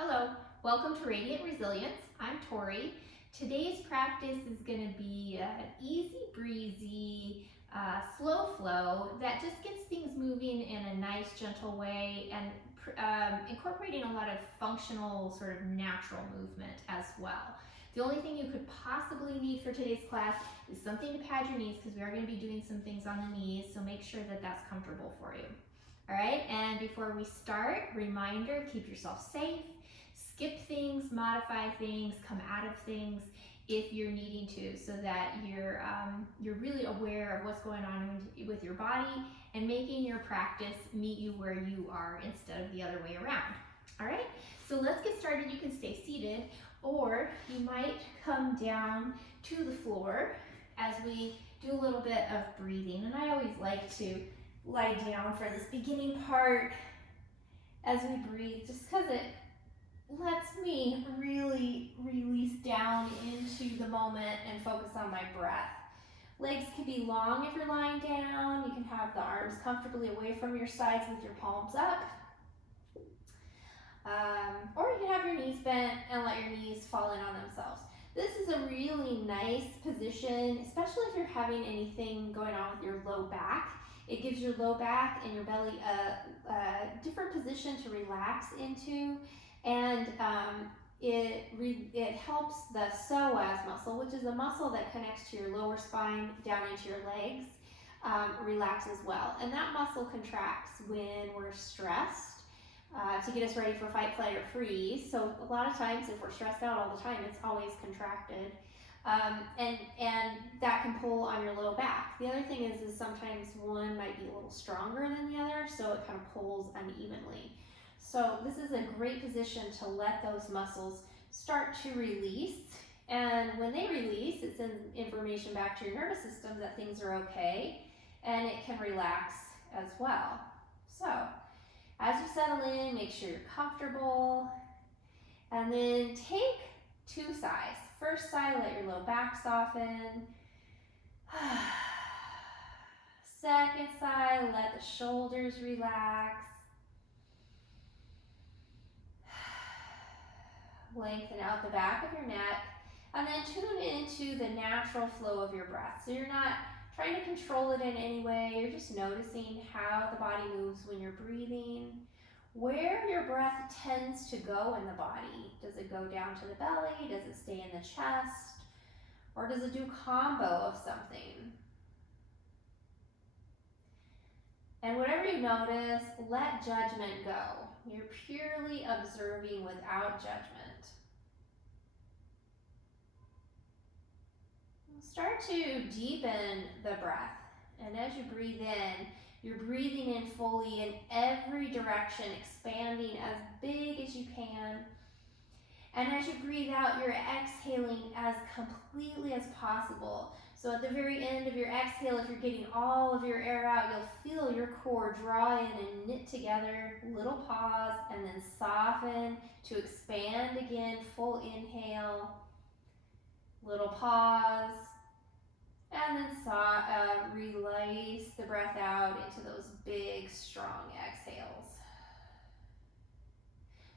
Hello, welcome to Radiant Resilience. I'm Torrey. Today's practice is going to be an easy breezy, slow flow that just gets things moving in a nice, gentle way and incorporating a lot of functional, sort of natural movement as well. The only thing you could possibly need for today's class is something to pad your knees because we are going to be doing some things on the knees, so make sure that that's comfortable for you. All right, and before we start, reminder, keep yourself safe. Skip things, modify things, come out of things if you're needing to, so that you're really aware of what's going on with your body and making your practice meet you where you are instead of the other way around. All right, so let's get started. You can stay seated, or you might come down to the floor as we do a little bit of breathing. And I always like to lie down for this beginning part as we breathe, just because it lets me really release down into the moment and focus on my breath. Legs can be long if you're lying down. You can have the arms comfortably away from your sides with your palms up. Or you can have your knees bent and let your knees fall in on themselves. This is a really nice position, especially if you're having anything going on with your low back. It gives your low back and your belly a different position to relax into. And it helps the psoas muscle, which is a muscle that connects to your lower spine down into your legs, relax as well. And that muscle contracts when we're stressed to get us ready for fight, flight, or freeze. So a lot of times if we're stressed out all the time, it's always contracted. And that can pull on your low back. The other thing is sometimes one might be a little stronger than the other, so it kind of pulls unevenly. So this is a great position to let those muscles start to release. And when they release, it sends information back to your nervous system that things are okay, and it can relax as well. So as you settle in, make sure you're comfortable, and then take two sighs. First sigh, let your low back soften. Second sigh, let the shoulders relax. Lengthen out the back of your neck, and then tune into the natural flow of your breath. So you're not trying to control it in any way, you're just noticing how the body moves when you're breathing, where your breath tends to go in the body. Does it go down to the belly? Does it stay in the chest? Or does it do a combo of something? And whatever you notice, let judgment go. You're purely observing without judgment. Start to deepen the breath. And as you breathe in, you're breathing in fully in every direction, expanding as big as you can. And as you breathe out, you're exhaling as completely as possible. So at the very end of your exhale, if you're getting all of your air out, you'll feel your core draw in and knit together. Little pause, and then soften to expand again. Full inhale, little pause, and then release the breath out into those big, strong exhales.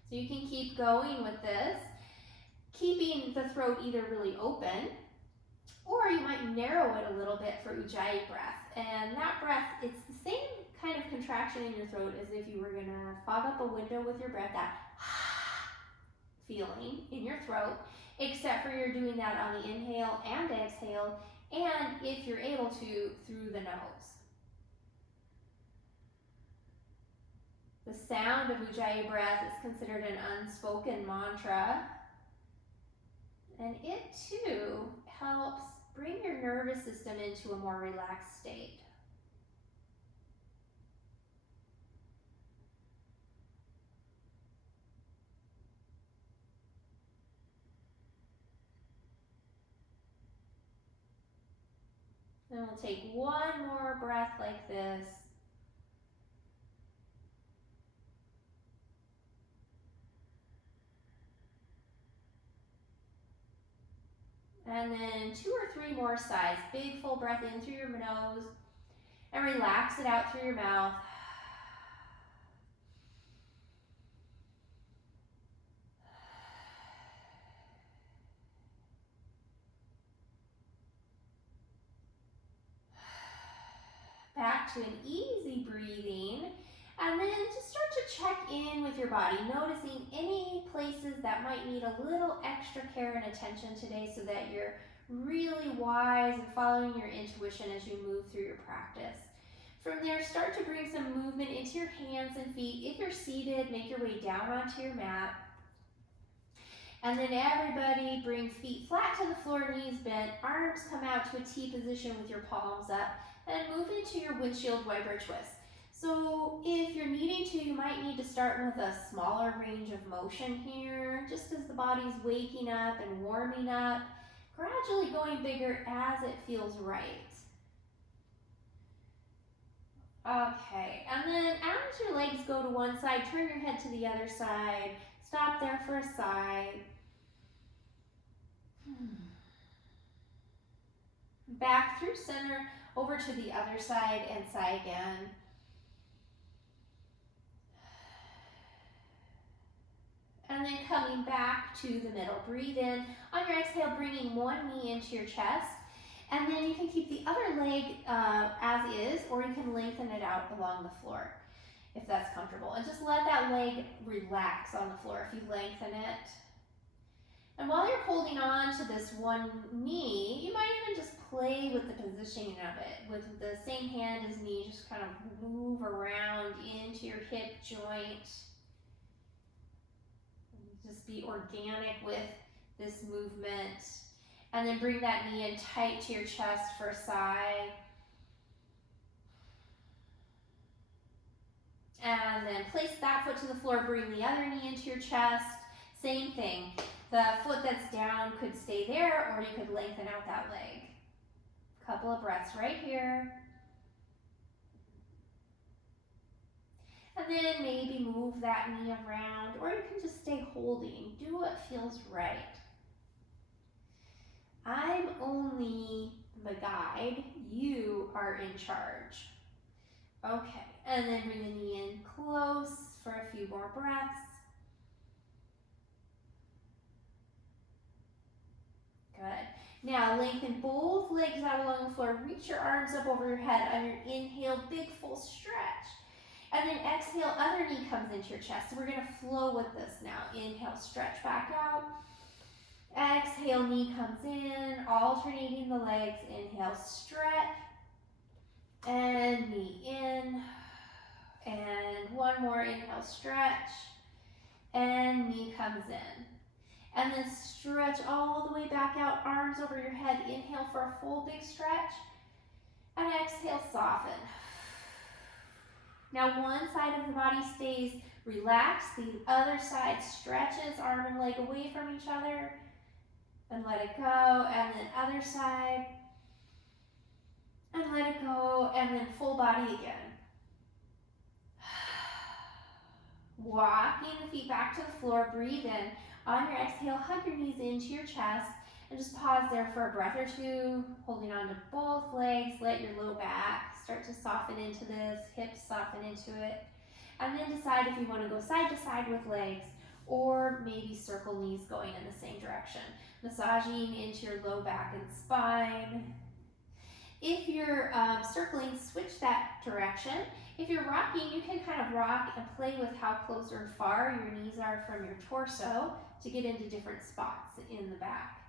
So you can keep going with this, keeping the throat either really open, or you might narrow it a little bit for Ujjayi breath. And that breath, it's the same kind of contraction in your throat as if you were gonna fog up a window with your breath, that feeling in your throat, except for you're doing that on the inhale and exhale, and if you're able to, through the nose. The sound of Ujjayi breath is considered an unspoken mantra, and it too helps bring your nervous system into a more relaxed state. Then we'll take one more breath like this. And then 2 or 3 more sighs. Big full breath in through your nose and relax it out through your mouth. back to an easy breathing. And then just start to check in with your body, noticing any places that might need a little extra care and attention today so that you're really wise and following your intuition as you move through your practice. From there, start to bring some movement into your hands and feet. If you're seated, make your way down onto your mat. And then everybody bring feet flat to the floor, knees bent, arms come out to a T position with your palms up, and move into your windshield wiper twist. So if you're needing to, you might need to start with a smaller range of motion here, just as the body's waking up and warming up, gradually going bigger as it feels right. Okay, and then as your legs go to one side, turn your head to the other side. Stop there for a sigh. Back through center, over to the other side and sigh again. And then coming back to the middle. Breathe in. On your exhale, bringing one knee into your chest. And then you can keep the other leg as is, or you can lengthen it out along the floor if that's comfortable. And just let that leg relax on the floor if you lengthen it. And while you're holding on to this one knee, you might even just play with the positioning of it. With the same hand as knee, just kind of move around into your hip joint. Just be organic with this movement. And then bring that knee in tight to your chest for a sigh. And then place that foot to the floor, bring the other knee into your chest. Same thing. The foot that's down could stay there, or you could lengthen out that leg. Couple of breaths right here. And then maybe move that knee around, or you can just stay holding. Do what feels right. I'm only the guide. You are in charge. Okay, and then bring the knee in close for a few more breaths. Good. Now lengthen both legs out along the floor. Reach your arms up over your head. On your inhale, big full stretch. And then exhale, other knee comes into your chest. So we're going to flow with this now. Inhale, stretch back out. Exhale, knee comes in, alternating the legs. Inhale, stretch. And knee in. And one more, inhale, stretch. And knee comes in. And then stretch all the way back out, arms over your head. Inhale for a full big stretch. And exhale, soften. Now one side of the body stays relaxed, the other side stretches, arm and leg away from each other. And let it go, and then other side. And let it go, and then full body again. Walking the feet back to the floor, breathe in. On your exhale, hug your knees into your chest, and just pause there for a breath or two, holding on to both legs. Let your low back start to soften into this, hips soften into it. And then decide if you want to go side to side with legs, or maybe circle knees going in the same direction. Massaging into your low back and spine. If you're circling, switch that direction. If you're rocking, you can kind of rock and play with how close or far your knees are from your torso to get into different spots in the back.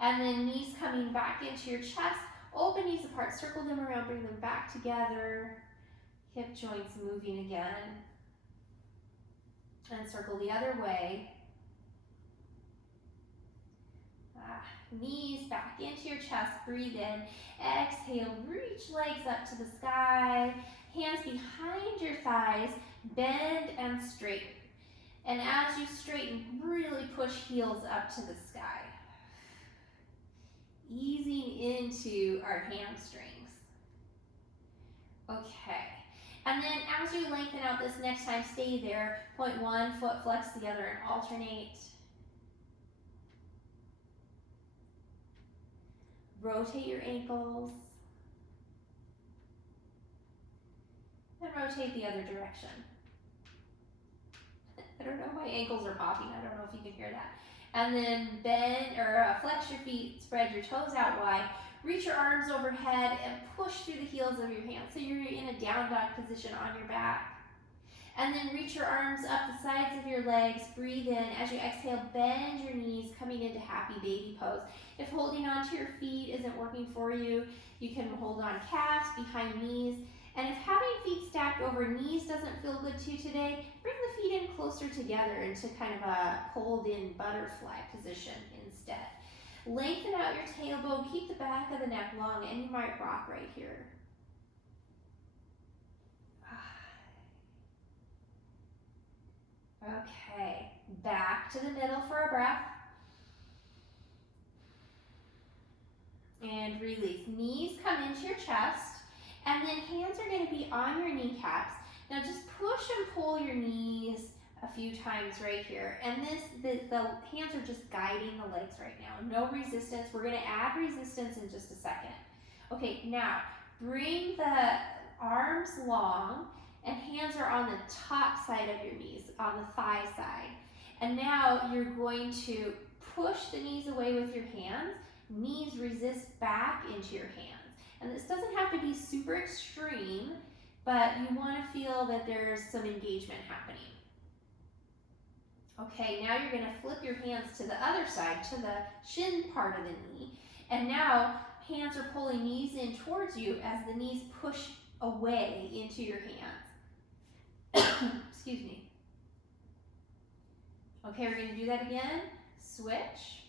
And then knees coming back into your chest, open knees apart, circle them around, bring them back together. Hip joints moving again. And circle the other way. Knees back into your chest, breathe in. Exhale, reach legs up to the sky. Hands behind your thighs, bend and straighten. And as you straighten, really push heels up to the sky. Easing into our hamstrings. Okay. And then as you lengthen out this next time, stay there. Point one, foot flex the other and alternate. Rotate your ankles. And rotate the other direction. I don't know, my ankles are popping. I don't know if you can hear that. And then bend or flex your feet, spread your toes out wide. reach your arms overhead and push through the heels of your hands. So you're in a down dog position on your back. And then reach your arms up the sides of your legs. Breathe in. As you exhale, bend your knees, coming into happy baby pose. If holding onto your feet isn't working for you, you can hold on calves, behind knees. And if having feet stacked over knees doesn't feel good to you today, bring the feet in closer together into kind of a pulled in butterfly position instead. Lengthen out your tailbone, keep the back of the neck long, and you might rock right here. Okay, back to the middle for a breath. And release. Knees come into your chest, and then hands are going to be on your kneecaps. Now just push and pull your knees a few times right here. And the hands are just guiding the legs right now. No resistance. We're going to add resistance in just a second. Okay, now bring the arms long, and hands are on the top side of your knees, on the thigh side. And now you're going to push the knees away with your hands. Knees resist back into your hands. And this doesn't have to be super extreme, but you want to feel that there's some engagement happening. Okay, now you're going to flip your hands to the other side, to the shin part of the knee. And now hands are pulling knees in towards you as the knees push away into your hands. Excuse me. Okay, we're going to do that again. Switch.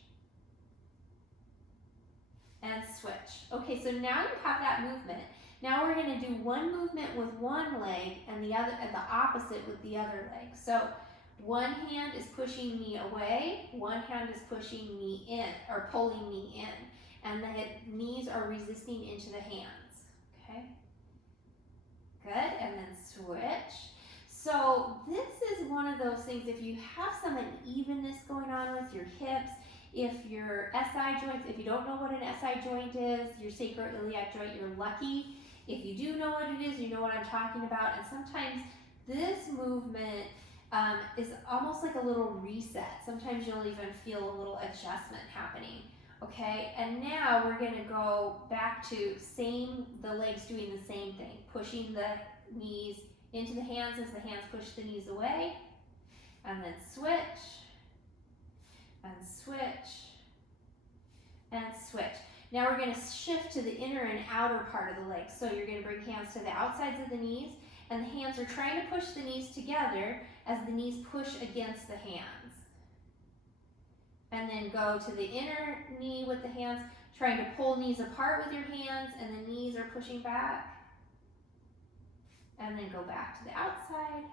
And switch. Okay, so now you have that movement. Now we're going to do one movement with one leg and the opposite with the other leg. So one hand is pushing me away, one hand is pushing me in, or pulling me in, and the knees are resisting into the hands. Okay? Good, and then switch. So this is one of those things, if you have some unevenness going on with your hips, if your SI joints, if you don't know what an SI joint is, your sacroiliac joint, you're lucky. If you do know what it is, you know what I'm talking about. And sometimes this movement is almost like a little reset. Sometimes you'll even feel a little adjustment happening. Okay, and now we're going to go back to the legs doing the same thing, pushing the knees into the hands as the hands push the knees away, and then switch, and switch, and switch. Now we're going to shift to the inner and outer part of the legs. So you're going to bring hands to the outsides of the knees, and the hands are trying to push the knees together as the knees push against the hands. And then go to the inner knee with the hands, trying to pull knees apart with your hands, and the knees are pushing back. And then go back to the outside,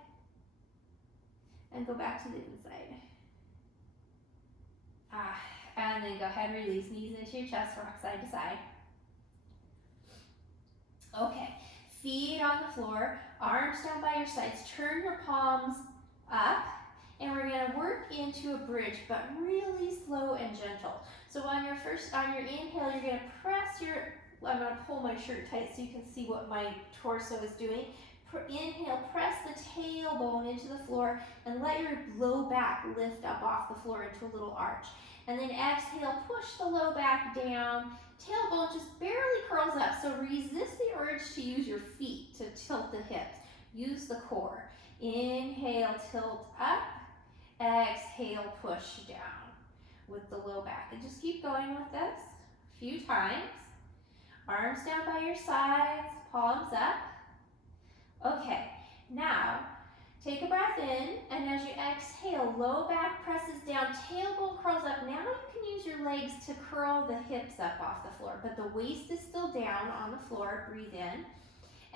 and go back to the inside. And then go ahead and release knees into your chest, rock side to side. Okay, feet on the floor, arms down by your sides, turn your palms up, and we're going to work into a bridge, but really slow and gentle. So on your inhale, you're going to press I'm going to pull my shirt tight so you can see what my torso is doing. Inhale, press the tailbone into the floor and let your low back lift up off the floor into a little arch. And then exhale, push the low back down. Tailbone just barely curls up, so resist the urge to use your feet to tilt the hips. Use the core. Inhale, tilt up. Exhale, push down with the low back. And just keep going with this a few times. Arms down by your sides, palms up. Okay, now take a breath in, and as you exhale, low back presses down, tailbone curls up. Now you can use your legs to curl the hips up off the floor, but the waist is still down on the floor. Breathe in.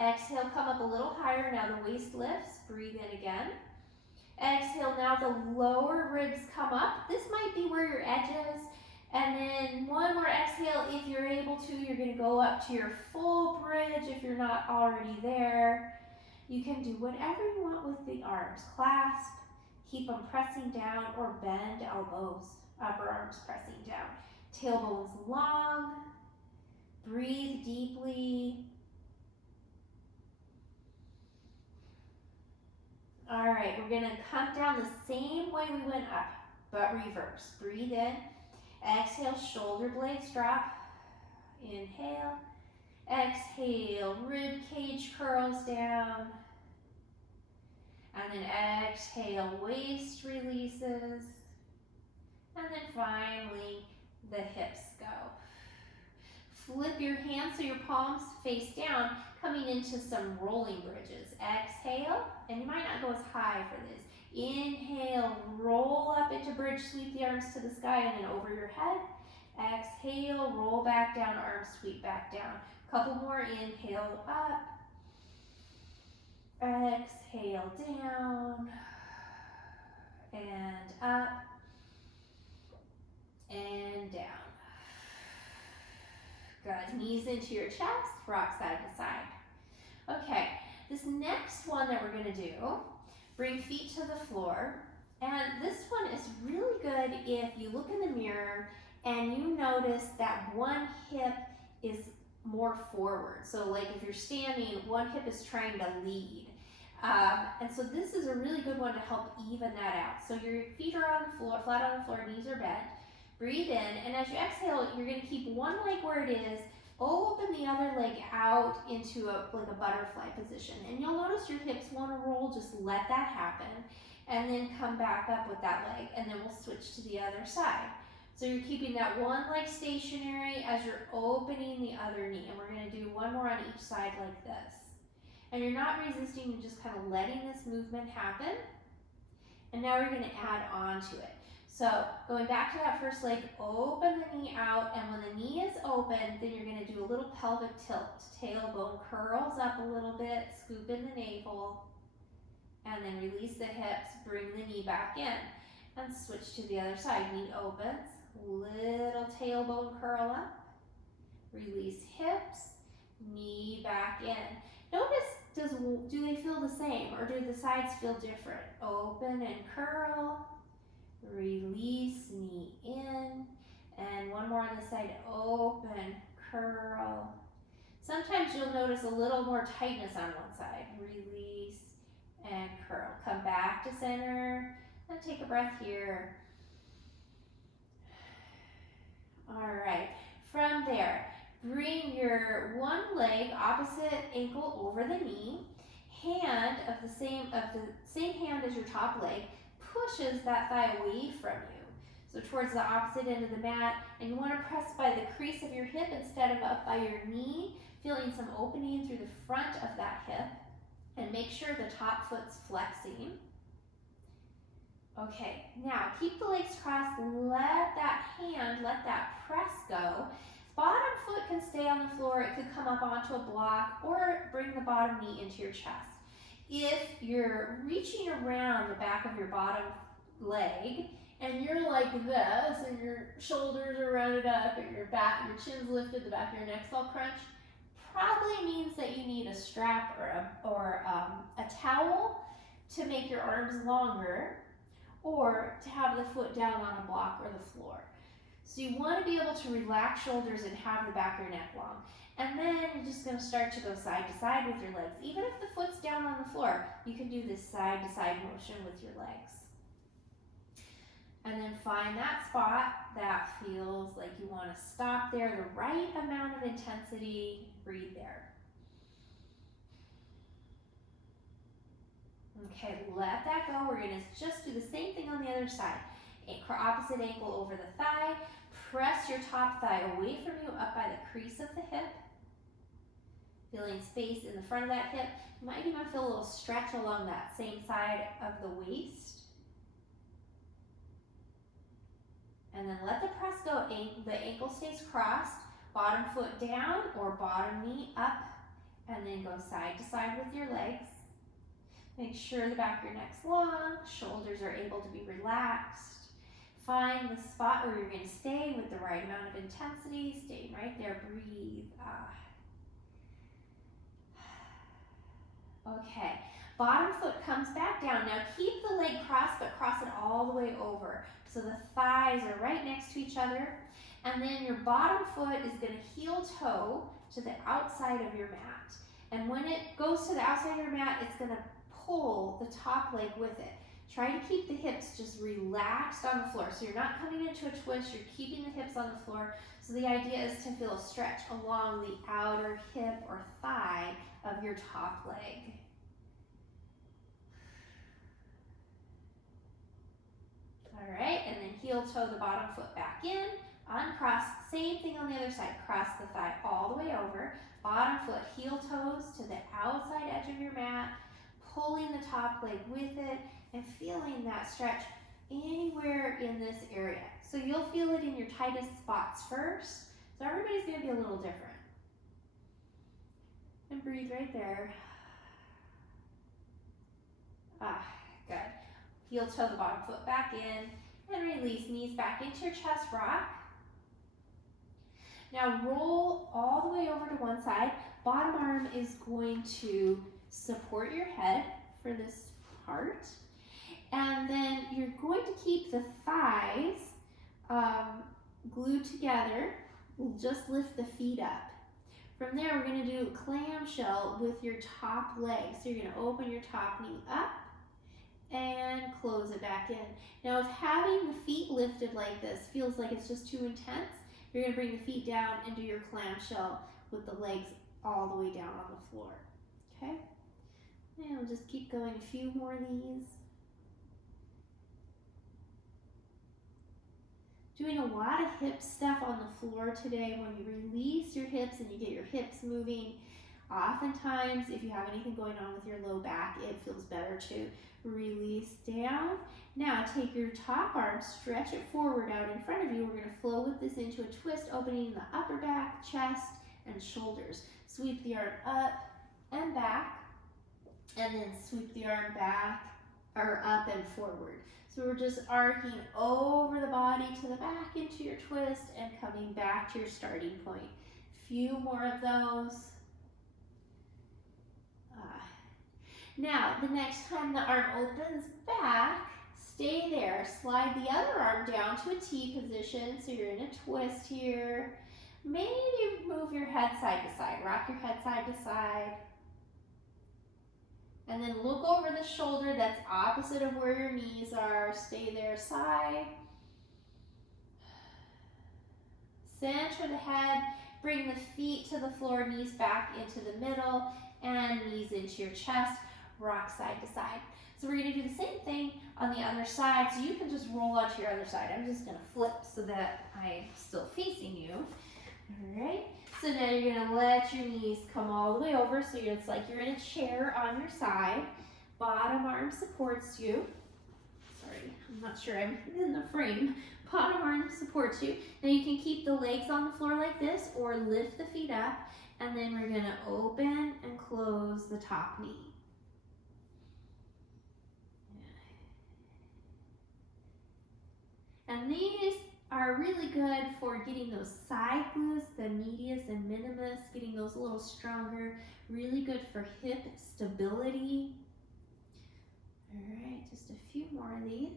Exhale, come up a little higher. Now the waist lifts. Breathe in again. Exhale, now the lower ribs come up. This might be where your edge is. And then one more exhale. If you're able to, you're going to go up to your full bridge if you're not already there. You can do whatever you want with the arms. Clasp, keep them pressing down, or bend elbows, upper arms pressing down. Tailbones long. Breathe deeply. All right, we're going to come down the same way we went up, but reverse. Breathe in. Exhale, shoulder blades drop. Inhale. Exhale, rib cage curls down. And then exhale, waist releases. And then finally, the hips go. Flip your hands so your palms face down, coming into some rolling bridges. Exhale, and you might not go as high for this. Inhale, roll up into bridge, sweep the arms to the sky and then over your head. Exhale, roll back down, arms sweep back down. Couple more, inhale up. Exhale down. And up. And down. Good, knees into your chest, rock side to side. Okay, this next one that we're gonna do, bring feet to the floor. And this one is really good if you look in the mirror and you notice that one hip is more forward. So like if you're standing, one hip is trying to lead. And so this is a really good one to help even that out. So your feet are on the floor, flat on the floor, knees are bent. Breathe in, and as you exhale, you're gonna keep one leg where it is, open the other leg out into like a butterfly position. And you'll notice your hips wanna roll, just let that happen. And then come back up with that leg, and then we'll switch to the other side. So you're keeping that one leg stationary as you're opening the other knee. And we're gonna do one more on each side like this. And you're not resisting, you're just kind of letting this movement happen. And now we're gonna add on to it. So going back to that first leg, open the knee out, and when the knee is open, then you're gonna do a little pelvic tilt. Tailbone curls up a little bit, scoop in the navel, and then release the hips, bring the knee back in, and switch to the other side. Knee opens, little tailbone curl up, release hips, knee back in. Notice, do they feel the same, or do the sides feel different? Open and curl, release, knee in, and one more on the side, open, curl. Sometimes you'll notice a little more tightness on one side. Release and curl. Come back to center and take a breath here. All right, from there, bring your one leg, opposite ankle over the knee. Hand of the same hand as your top leg pushes that thigh away from you. So towards the opposite end of the mat, and you want to press by the crease of your hip instead of up by your knee, feeling some opening through the front of that hip, and make sure the top foot's flexing. Okay, now keep the legs crossed, let that press go. Bottom foot can stay on the floor, it could come up onto a block, or bring the bottom knee into your chest. If you're reaching around the back of your bottom leg, and you're like this, and your shoulders are rounded up, and your chin's lifted, the back of your neck's all crunched, probably means that you need a strap or a towel to make your arms longer, or to have the foot down on a block or the floor. So you want to be able to relax shoulders and have the back of your neck long. And then you're just going to start to go side to side with your legs. Even if the foot's down on the floor, you can do this side to side motion with your legs. And then find that spot that feels like you want to stop there, the right amount of intensity. Breathe there. Okay, let that go. We're going to just do the same thing on the other side. Opposite ankle over the thigh. Press your top thigh away from you, up by the crease of the hip. Feeling space in the front of that hip. You might even feel a little stretch along that same side of the waist. And then let the press go. The ankle stays crossed. Bottom foot down or bottom knee up. And then go side to side with your legs. Make sure the back of your neck's long. Shoulders are able to be relaxed. Find the spot where you're going to stay with the right amount of intensity. Stay right there. Breathe. Okay. Bottom foot comes back down. Now keep the leg crossed, but cross it all the way over. So the thighs are right next to each other. And then your bottom foot is going to heel toe to the outside of your mat. And when it goes to the outside of your mat, it's going to pull the top leg with it. Try to keep the hips just relaxed on the floor. So you're not coming into a twist, you're keeping the hips on the floor. So the idea is to feel a stretch along the outer hip or thigh of your top leg. All right, and then heel toe the bottom foot back in, uncross, same thing on the other side, cross the thigh all the way over, bottom foot, heel toes to the outside edge of your mat, pulling the top leg with it, and feeling that stretch anywhere in this area. So you'll feel it in your tightest spots first, so everybody's gonna be a little different. And breathe right there. Good. Heel toe the bottom foot back in, and release, knees back into your chest rock. Now roll all the way over to one side. Bottom arm is going to support your head for this part. And then you're going to keep the thighs glued together. We'll just lift the feet up. From there, we're going to do clamshell with your top leg. So you're going to open your top knee up and close it back in. Now, if having the feet lifted like this feels like it's just too intense, you're going to bring the feet down and do your clamshell with the legs all the way down on the floor. Okay? And we'll just keep going a few more of these. Doing a lot of hip stuff on the floor today. When you release your hips and you get your hips moving, oftentimes if you have anything going on with your low back, it feels better to release down. Now take your top arm, stretch it forward out in front of you. We're going to flow with this into a twist, opening the upper back, chest, and shoulders. Sweep the arm up and back, and then sweep the arm back or up and forward. So we're just arcing over the body to the back into your twist and coming back to your starting point. Few more of those. Now, the next time the arm opens back, stay there. Slide the other arm down to a T position, so you're in a twist here. Maybe move your head side to side. Rock your head side to side. And then look over the shoulder that's opposite of where your knees are. Stay there, side. Center the head. Bring the feet to the floor, knees back into the middle, and knees into your chest. Rock side to side. So we're going to do the same thing on the other side. So you can just roll onto your other side. I'm just going to flip so that I'm still facing you. All right. So now you're going to let your knees come all the way over. So it's like you're in a chair on your side. Bottom arm supports you. Sorry, I'm not sure I'm in the frame. Bottom arm supports you. Now you can keep the legs on the floor like this or lift the feet up. And then we're going to open and close the top knee. And these are really good for getting those side glutes, the medius and minimus, getting those a little stronger. Really good for hip stability. All right, just a few more of these.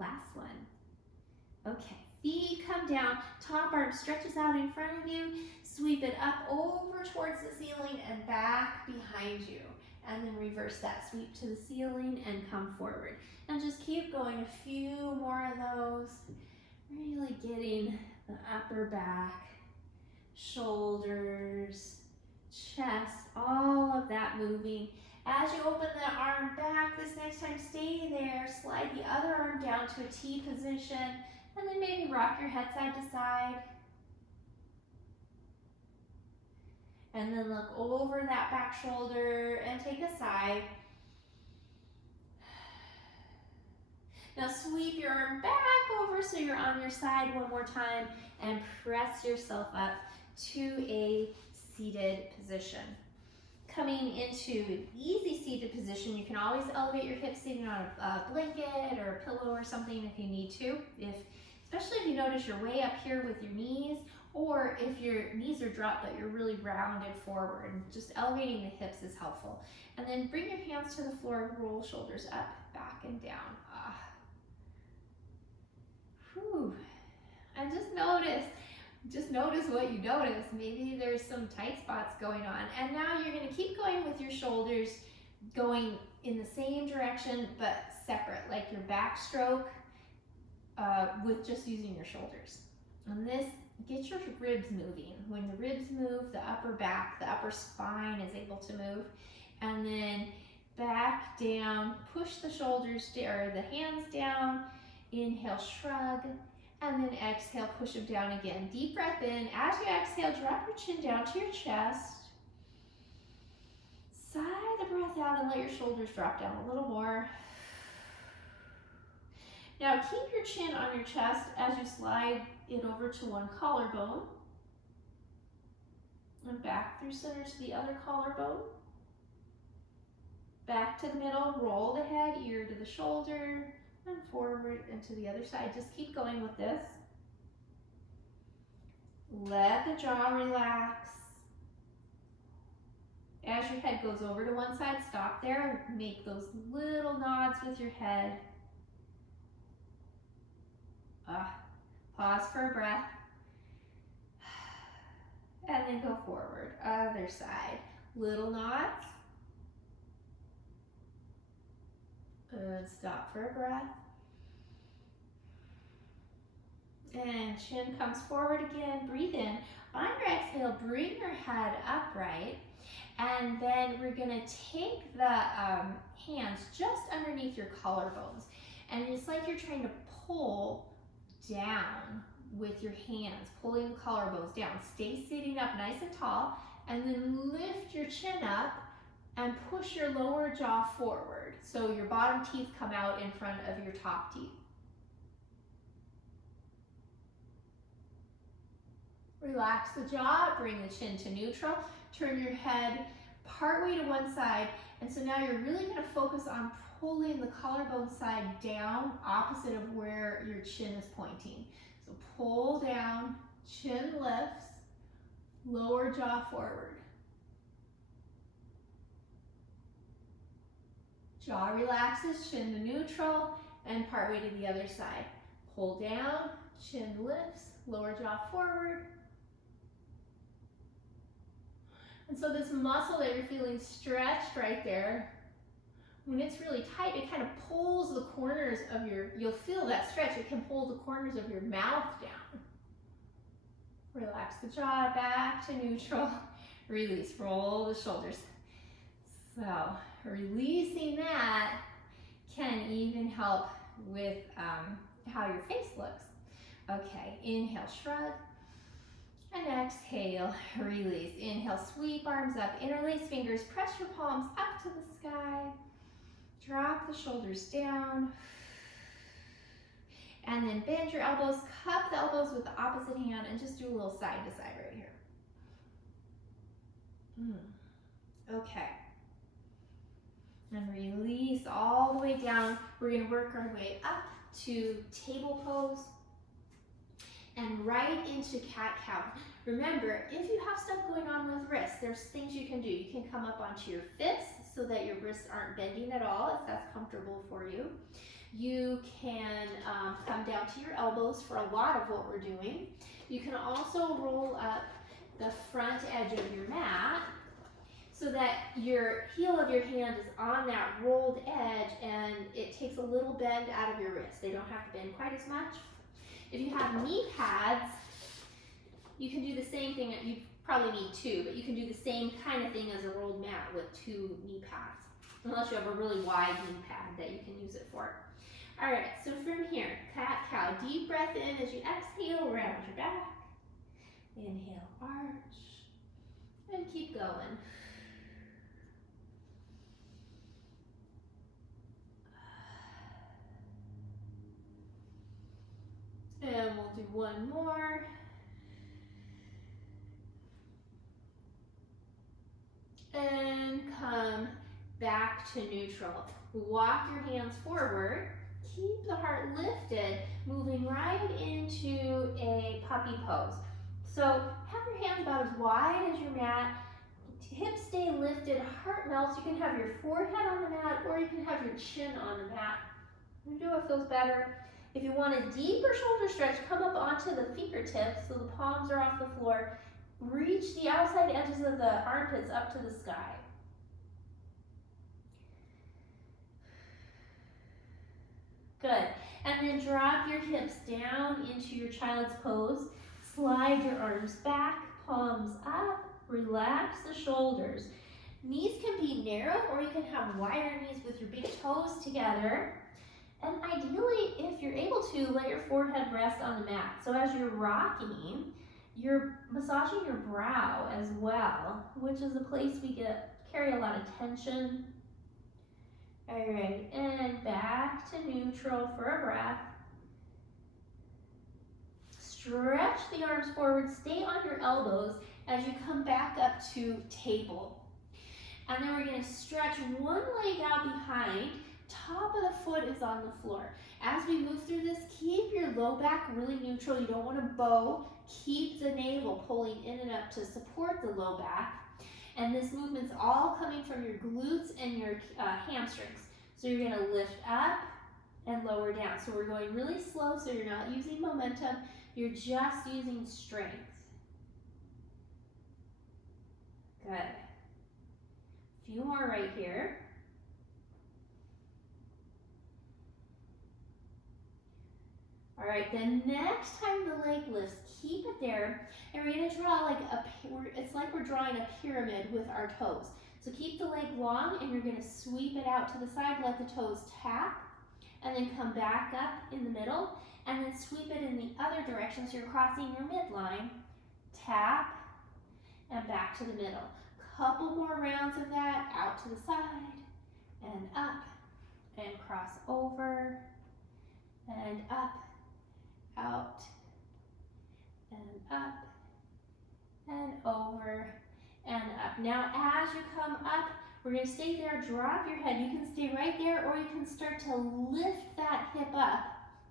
Last one. Okay, feet come down, top arm stretches out in front of you, sweep it up over towards the ceiling and back behind you. And then reverse that, sweep to the ceiling and come forward. And just keep going, a few more of those. Really getting the upper back, shoulders, chest, all of that moving. As you open the arm back, this next time stay there, slide the other arm down to a T position, and then maybe rock your head side to side. And then look over that back shoulder and take a side. Now sweep your arm back over so you're on your side one more time and press yourself up to a seated position. Coming into an easy seated position, you can always elevate your hips sitting on a blanket or a pillow or something if you need to. Especially if you notice you're way up here with your knees, or if your knees are dropped but you're really rounded forward. Just elevating the hips is helpful. And then bring your hands to the floor, roll shoulders up, back, and down. Whew. And just notice Just notice what you notice. Maybe there's some tight spots going on. And now you're going to keep going with your shoulders going in the same direction but separate, like your backstroke with just using your shoulders. And this, get your ribs moving. When the ribs move, the upper back, the upper spine is able to move. And then back down, push the shoulders or the hands down, inhale, shrug, and then exhale, push them down again. Deep breath in. As you exhale, drop your chin down to your chest. Sigh the breath out and let your shoulders drop down a little more. Now keep your chin on your chest as you slide it over to one collarbone. And back through center to the other collarbone. Back to the middle, roll the head, ear to the shoulder, and forward and to the other side. Just keep going with this. Let the jaw relax. As your head goes over to one side, stop there and make those little nods with your head. Pause for a breath. And then go forward. Other side. Little nods. And stop for a breath. And chin comes forward again. Breathe in. On your exhale, bring your head upright. And then we're going to take the hands just underneath your collarbones. And it's like you're trying to pull down with your hands, pulling the collarbones down. Stay sitting up nice and tall. And then lift your chin up and push your lower jaw forward. So your bottom teeth come out in front of your top teeth. Relax the jaw, bring the chin to neutral, turn your head partway to one side, and so now you're really going to focus on pulling the collarbone side down opposite of where your chin is pointing. So pull down, chin lifts, lower jaw forward. Jaw relaxes, chin to neutral, and partway to the other side. Pull down, chin lifts, lower jaw forward. And so this muscle that you're feeling stretched right there, when it's really tight, it kind of pulls the corners of your, you'll feel that stretch, it can pull the corners of your mouth down. Relax the jaw, back to neutral, release, roll the shoulders. So releasing that can even help with how your face looks. Okay, inhale, shrug. And exhale, release. Inhale, sweep arms up, interlace fingers, press your palms up to the sky. Drop the shoulders down. And then bend your elbows, cup the elbows with the opposite hand, and just do a little side to side right here. Okay. And release all the way down. We're going to work our way up to table pose and right into cat-cow. Remember, if you have stuff going on with wrists, there's things you can do. You can come up onto your fists so that your wrists aren't bending at all, if that's comfortable for you. You can come down to your elbows for a lot of what we're doing. You can also roll up the front edge of your mat so that your heel of your hand is on that rolled edge and it takes a little bend out of your wrist. They don't have to bend quite as much. If you have knee pads, you can do the same thing. You probably need two, but you can do the same kind of thing as a rolled mat with two knee pads, unless you have a really wide knee pad that you can use it for. All right, so from here, cat-cow, deep breath in as you exhale, round your back. Inhale, arch, and keep going. And we'll do one more. And come back to neutral. Walk your hands forward. Keep the heart lifted, moving right into a puppy pose. So have your hands about as wide as your mat. Hips stay lifted, heart melts. You can have your forehead on the mat or you can have your chin on the mat. You do what feels better. If you want a deeper shoulder stretch, come up onto the fingertips so the palms are off the floor. Reach the outside edges of the armpits up to the sky. Good. And then drop your hips down into your child's pose. Slide your arms back, palms up. Relax the shoulders. Knees can be narrow, or you can have wider knees with your big toes together. And ideally, if you're able to, let your forehead rest on the mat. So as you're rocking, you're massaging your brow as well, which is a place we carry a lot of tension. All right, and back to neutral for a breath. Stretch the arms forward, stay on your elbows as you come back up to table. And then we're gonna stretch one leg out behind, top of the foot is on the floor. As we move through this, keep your low back really neutral. You don't wanna bow. Keep the navel pulling in and up to support the low back. And this movement's all coming from your glutes and your hamstrings. So you're gonna lift up and lower down. So we're going really slow, so you're not using momentum, you're just using strength. Good. A few more right here. All right, the next time the leg lifts, keep it there, and we're gonna draw like it's like we're drawing a pyramid with our toes. So keep the leg long, and you're gonna sweep it out to the side, let the toes tap, and then come back up in the middle, and then sweep it in the other direction, so you're crossing your midline, tap, and back to the middle. Couple more rounds of that, out to the side, and up, and cross over, and up, out, and up, and over, and up. Now as you come up, we're gonna stay there, drop your head. You can stay right there, or you can start to lift that hip up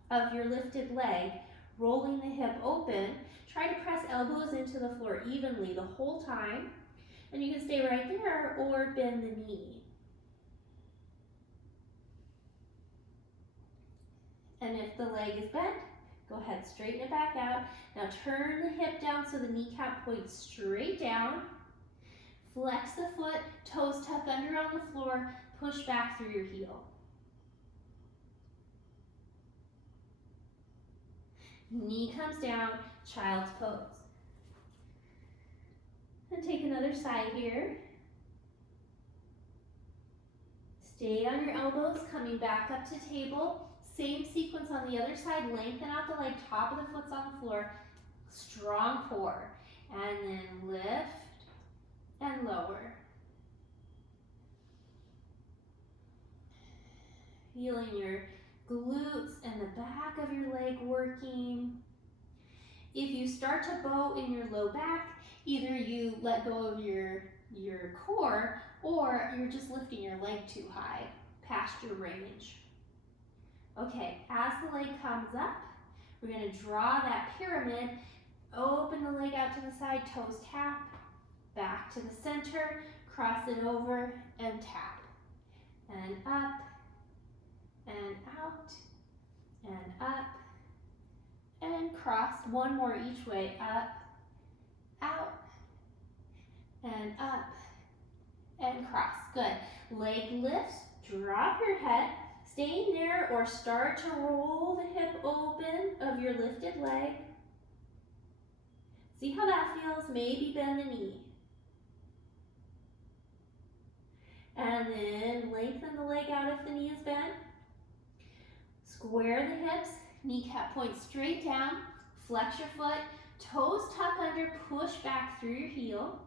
of your lifted leg, rolling the hip open. Try to press elbows into the floor evenly the whole time. And you can stay right there or bend the knee. And if the leg is bent, go ahead, straighten it back out. Now turn the hip down so the kneecap points straight down. Flex the foot, toes tuck under on the floor, push back through your heel. Knee comes down, child's pose. And take another side here. Stay on your elbows, coming back up to table. Same sequence on the other side, lengthen out the leg, top of the foot's on the floor, strong core. And then lift and lower. Feeling your glutes and the back of your leg working. If you start to bow in your low back, either you let go of your core, or you're just lifting your leg too high, past your range. Okay, as the leg comes up, we're gonna draw that pyramid, open the leg out to the side, toes tap, back to the center, cross it over, and tap. And up, and out, and up, and cross. One more each way, up, out, and up, and cross. Good. Leg lifts, drop your head, staying there, or start to roll the hip open of your lifted leg. See how that feels? Maybe bend the knee. And then lengthen the leg out if the knee is bent. Square the hips, kneecap points straight down, flex your foot, toes tuck under, push back through your heel.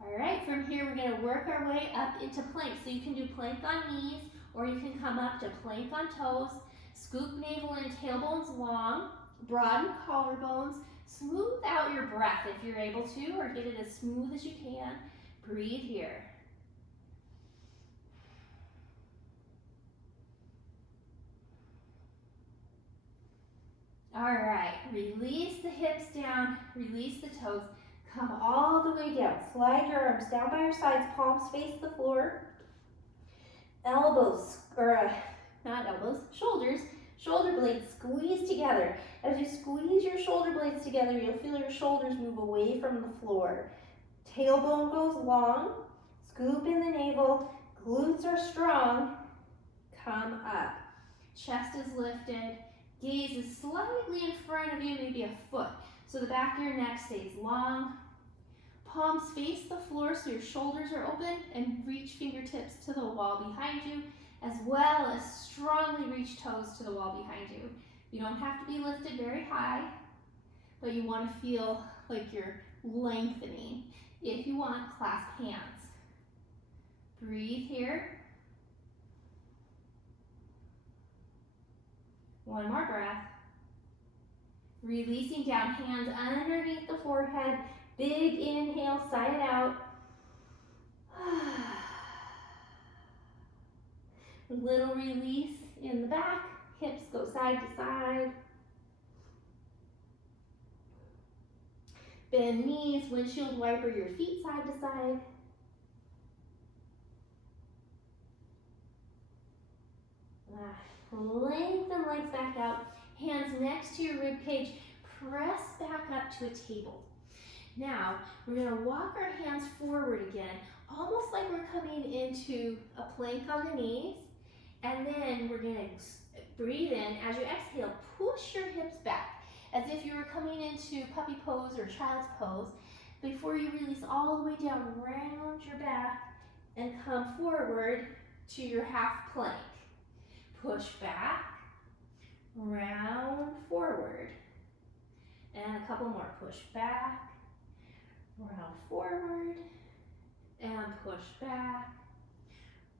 All right, from here we're gonna work our way up into plank. So you can do plank on knees, or you can come up to plank on toes, scoop navel and tailbones long, broaden collarbones, smooth out your breath if you're able to, or get it as smooth as you can. Breathe here. All right, release the hips down, release the toes, come all the way down. Slide your arms down by your sides, palms face the floor. Elbows, or not elbows, shoulders, shoulder blades squeeze together. As you squeeze your shoulder blades together, you'll feel your shoulders move away from the floor. Tailbone goes long, scoop in the navel, glutes are strong, come up. Chest is lifted, gaze is slightly in front of you, maybe a foot. So the back of your neck stays long. Palms face the floor so your shoulders are open, and reach fingertips to the wall behind you, as well as strongly reach toes to the wall behind you. You don't have to be lifted very high, but you want to feel like you're lengthening. If you want, clasp hands. Breathe here. One more breath. Releasing down, hands underneath the forehead. Big inhale, sigh it out. Little release in the back. Hips go side to side. Bend knees, windshield wiper your feet side to side. Lengthen legs back out. Hands next to your rib cage. Press back up to a table. Now, we're going to walk our hands forward again, almost like we're coming into a plank on the knees. And then we're going to breathe in. As you exhale, push your hips back, as if you were coming into puppy pose or child's pose. Before you release all the way down, round your back and come forward to your half plank. Push back, round forward. And a couple more. Push back, round forward, and push back,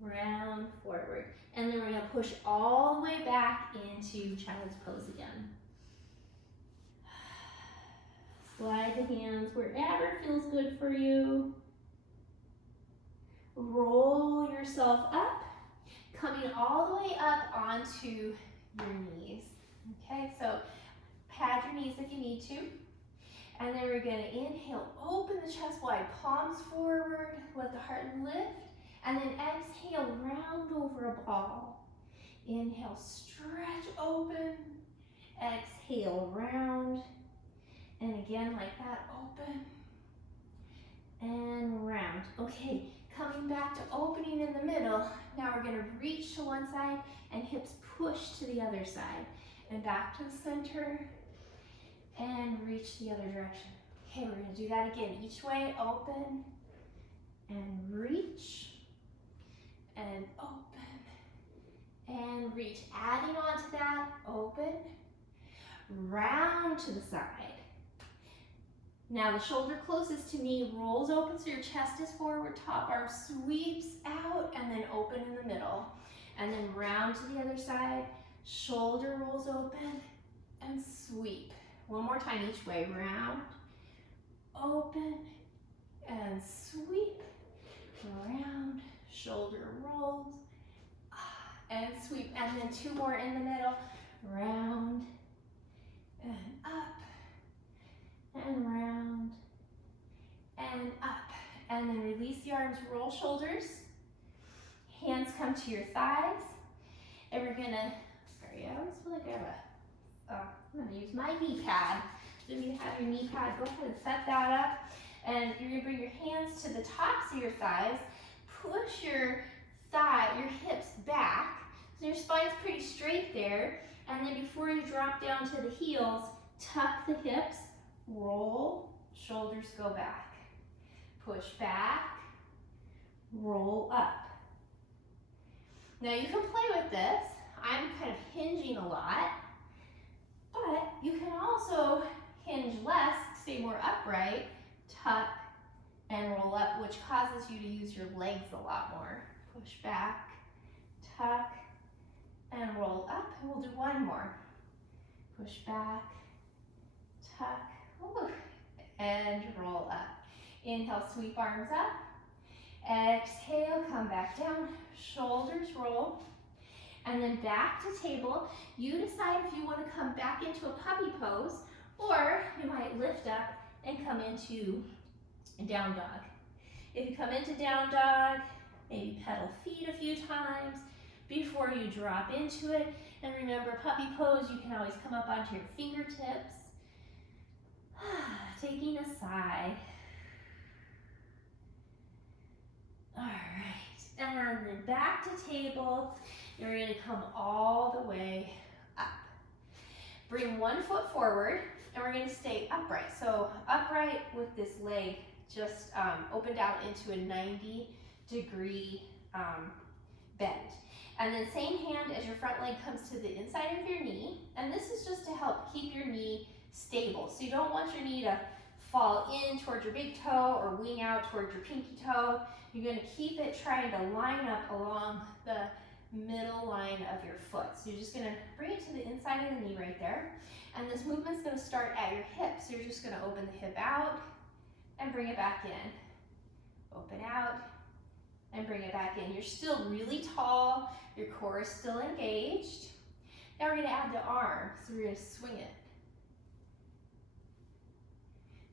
round forward. And then we're going to push all the way back into child's pose again. Slide the hands wherever feels good for you. Roll yourself up, coming all the way up onto your knees. Okay, so pad your knees if you need to. And then we're going to inhale, open the chest wide, palms forward, let the heart lift. And then exhale, round over a ball. Inhale, stretch open. Exhale, round. And again, like that, open and round. Okay, coming back to opening in the middle. Now we're going to reach to one side and hips push to the other side. And back to the center and reach the other direction. Okay, we're going to do that again. Each way, open and reach and open and reach. Adding on to that, open, round to the side. Now the shoulder closest to knee rolls open so your chest is forward, top arm sweeps out and then open in the middle. And then round to the other side, shoulder rolls open and sweep. One more time each way, round, open and sweep, round, shoulder rolls and sweep. And then two more in the middle, round and up. And round and up. And then release the arms, roll shoulders. Hands come to your thighs. And we're gonna, sorry, I always feel like I have I'm gonna use my knee pad. So if you have your knee pad, go ahead and set that up. And you're gonna bring your hands to the tops of your thighs. Push your hips back. So your spine's pretty straight there. And then before you drop down to the heels, tuck the hips. Roll, shoulders go back. Push back, roll up. Now you can play with this. I'm kind of hinging a lot, but you can also hinge less, stay more upright, tuck, and roll up, which causes you to use your legs a lot more. Push back, tuck, and roll up. And we'll do one more. Push back, tuck, and roll up. Inhale, sweep arms up. Exhale, come back down. Shoulders roll. And then back to table. You decide if you want to come back into a puppy pose, or you might lift up and come into down dog. If you come into down dog Maybe pedal feet a few times before you drop into it. And remember, puppy pose, you can always come up onto your fingertips. Taking a sigh. All right, and then back to table. You're gonna come all the way up. Bring one foot forward, and we're gonna stay upright. So upright with this leg just opened out into a 90-degree bend. And then same hand as your front leg comes to the inside of your knee. And this is just to help keep your knee stable. So you don't want your knee to fall in towards your big toe or wing out towards your pinky toe. You're going to keep it trying to line up along the middle line of your foot. So you're just going to bring it to the inside of the knee right there. And this movement's going to start at your hip. So you're just going to open the hip out and bring it back in. Open out and bring it back in. You're still really tall. Your core is still engaged. Now we're going to add the arm. So we're going to swing it.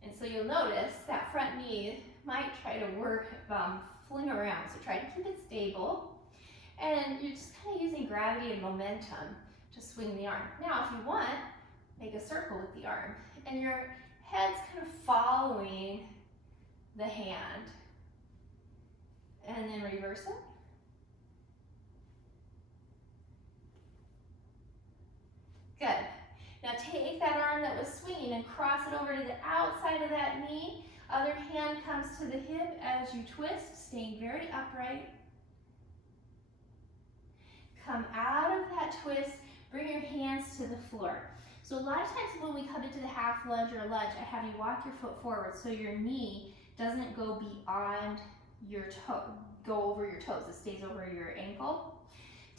And so you'll notice that front knee might try to fling around. So try to keep it stable. And you're just kind of using gravity and momentum to swing the arm. Now, if you want, make a circle with the arm. And your head's kind of following the hand. And then reverse it. Good. Now take that arm that was swinging and cross it over to the outside of that knee. Other hand comes to the hip as you twist, staying very upright. Come out of that twist, bring your hands to the floor. So a lot of times when we come into the half lunge or lunge, I have you walk your foot forward so your knee doesn't go beyond your toe, go over your toes. It stays over your ankle.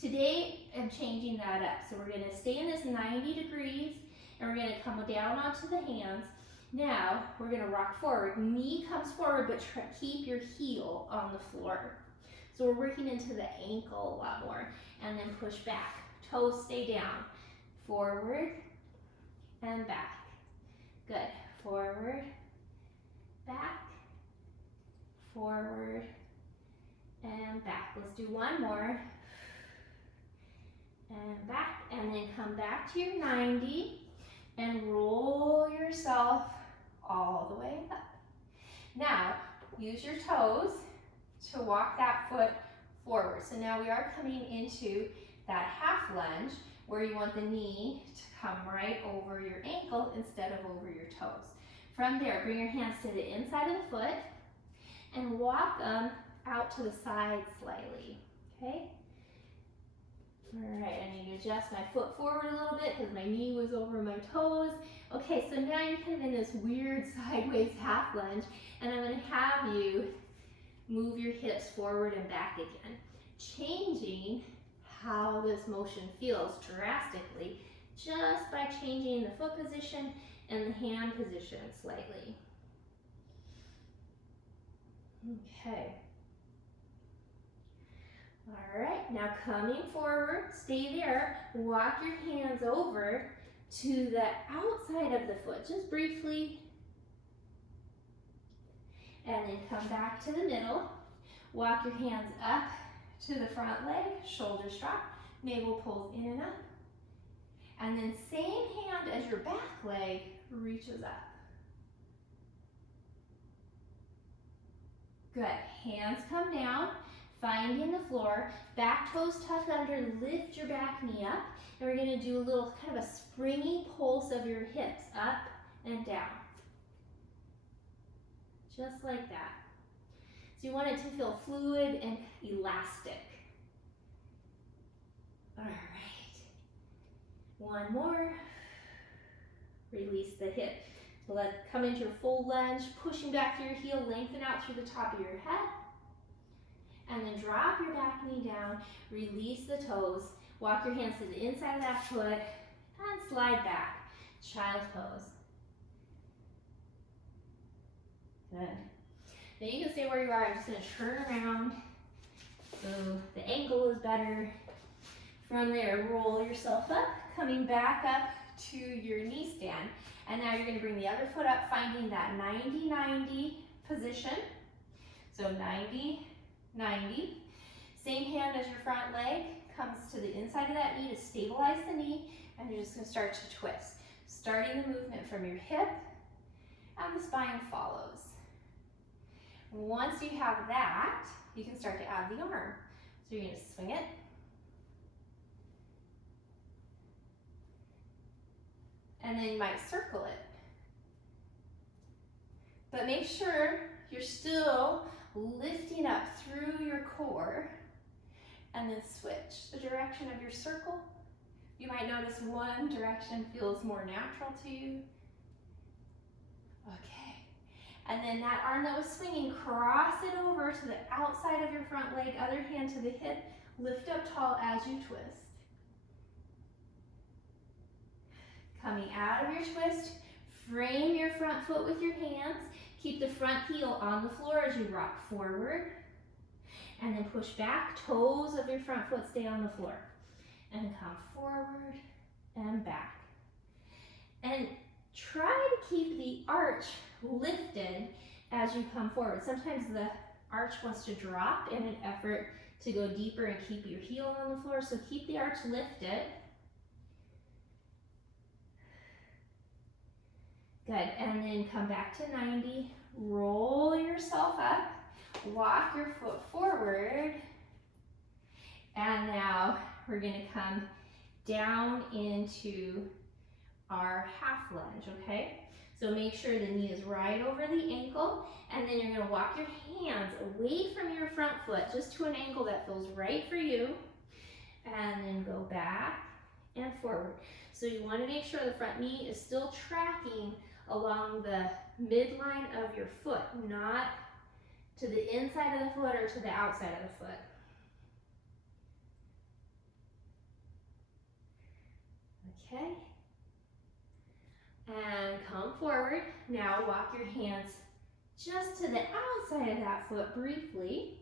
Today, I'm changing that up. So we're going to stay in this 90 degrees, and we're going to come down onto the hands. Now, we're going to rock forward. Knee comes forward, but keep your heel on the floor. So we're working into the ankle a lot more. And then push back. Toes stay down. Forward and back. Good. Forward, back, forward, and back. Let's do one more. And back, and then come back to your 90 and roll yourself all the way up. Now, use your toes to walk that foot forward. So now we are coming into that half lunge where you want the knee to come right over your ankle instead of over your toes. From there, bring your hands to the inside of the foot and walk them out to the side slightly, okay? All right, I need to adjust my foot forward a little bit because my knee was over my toes. Okay, so now you're kind of in this weird sideways half lunge, and I'm going to have you move your hips forward and back again, changing how this motion feels drastically just by changing the foot position and the hand position slightly. Okay. All right, now coming forward, stay there, walk your hands over to the outside of the foot, just briefly. And then come back to the middle, walk your hands up to the front leg, shoulders drop, navel pulls in and up. And then same hand as your back leg reaches up. Good, hands come down, finding the floor, back toes tucked under, lift your back knee up, and we're gonna do a little kind of a springy pulse of your hips, up and down. Just like that. So you want it to feel fluid and elastic. All right. One more. Release the hip. So come into your full lunge, pushing back through your heel, lengthen out through the top of your head. And then drop your back knee down, release the toes, walk your hands to the inside of that foot, and slide back. Child's pose. Good. Now you can stay where you are. I'm just going to turn around so the ankle is better. From there, roll yourself up, coming back up to your knee stand. And now you're going to bring the other foot up, finding that 90-90 position. So 90-90. Same hand as your front leg comes to the inside of that knee to stabilize the knee, and you're just gonna start to twist. Starting the movement from your hip, and the spine follows. Once you have that, you can start to add the arm. So you're gonna swing it, and then you might circle it. But make sure you're still lifting up through your core, and then switch the direction of your circle. You might notice one direction feels more natural to you. Okay, and then that arm that was swinging, cross it over to the outside of your front leg, other hand to the hip, lift up tall as you twist. Coming out of your twist, frame your front foot with your hands. Keep the front heel on the floor as you rock forward. And then push back, toes of your front foot stay on the floor. And come forward and back. And try to keep the arch lifted as you come forward. Sometimes the arch wants to drop in an effort to go deeper and keep your heel on the floor, so keep the arch lifted. Good, and then come back to 90, roll yourself up, walk your foot forward, and now we're gonna come down into our half lunge, okay? So make sure the knee is right over the ankle, and then you're gonna walk your hands away from your front foot, just to an angle that feels right for you, and then go back and forward. So you wanna make sure the front knee is still tracking along the midline of your foot, not to the inside of the foot or to the outside of the foot. Okay. And come forward. Now walk your hands just to the outside of that foot briefly.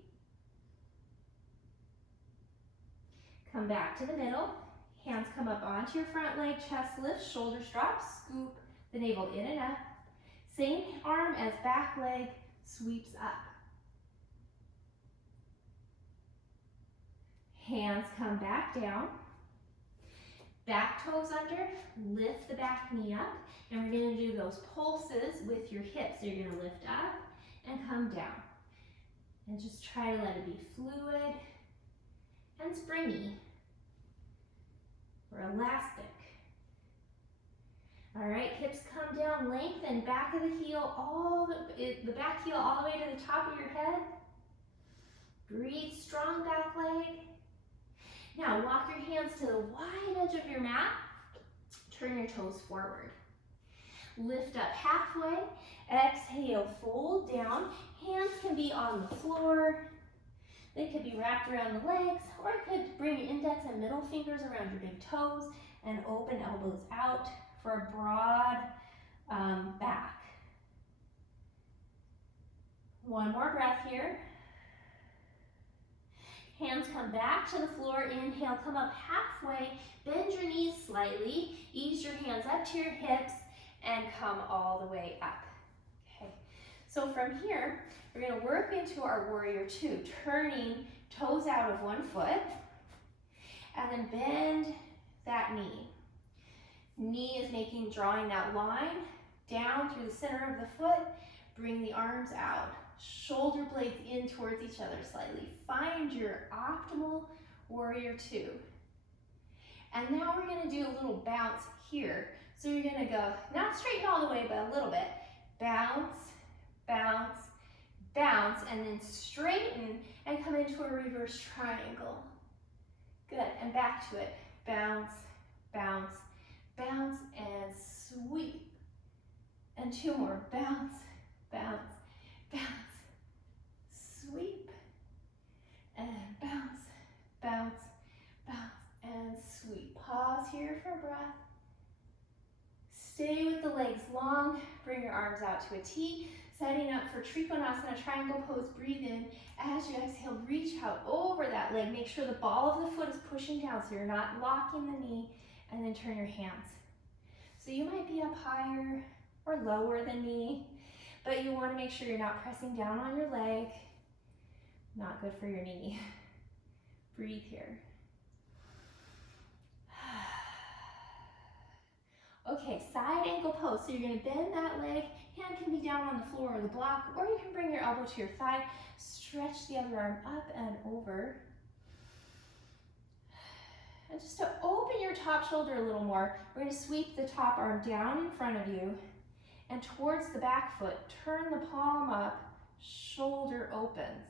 Come back to the middle. Hands come up onto your front leg, chest lifts, shoulders drop, scoop the navel in and up. Same arm as back leg sweeps up. Hands come back down. Back toes under, lift the back knee up, and we're gonna do those pulses with your hips. So you're gonna lift up and come down. And just try to let it be fluid and springy or elastic. All right, hips come down, lengthen, back of the heel, the back heel all the way to the top of your head. Breathe, strong back leg. Now walk your hands to the wide edge of your mat. Turn your toes forward. Lift up halfway. Exhale, fold down. Hands can be on the floor. They could be wrapped around the legs, or you could bring your index and middle fingers around your big toes and open elbows out for a broad back. One more breath here. Hands come back to the floor. Inhale, come up halfway. Bend your knees slightly. Ease your hands up to your hips and come all the way up. Okay. So from here, we're going to work into our warrior two, turning toes out of one foot, and then bend that knee. Knee is drawing that line down through the center of the foot. Bring the arms out. Shoulder blades in towards each other slightly. Find your optimal warrior two. And now we're going to do a little bounce here. So you're going to go, not straighten all the way, but a little bit. Bounce, bounce, bounce, and then straighten and come into a reverse triangle. Good, and back to it. Bounce, bounce, bounce, and sweep. And two more. Bounce, bounce, bounce, sweep, and bounce, bounce, bounce, and sweep. Pause here for breath. Stay with the legs long. Bring your arms out to a T. Setting up for Trikonasana, triangle pose. Breathe in. As you exhale, reach out over that leg. Make sure the ball of the foot is pushing down so you're not locking the knee. And then turn your hands. So you might be up higher or lower than me, but you want to make sure you're not pressing down on your leg. Not good for your knee. Breathe here. Okay, side ankle pose. So you're gonna bend that leg, hand can be down on the floor or the block, or you can bring your elbow to your thigh, stretch the other arm up and over. And just to open your top shoulder a little more, we're gonna sweep the top arm down in front of you and towards the back foot, turn the palm up, shoulder opens.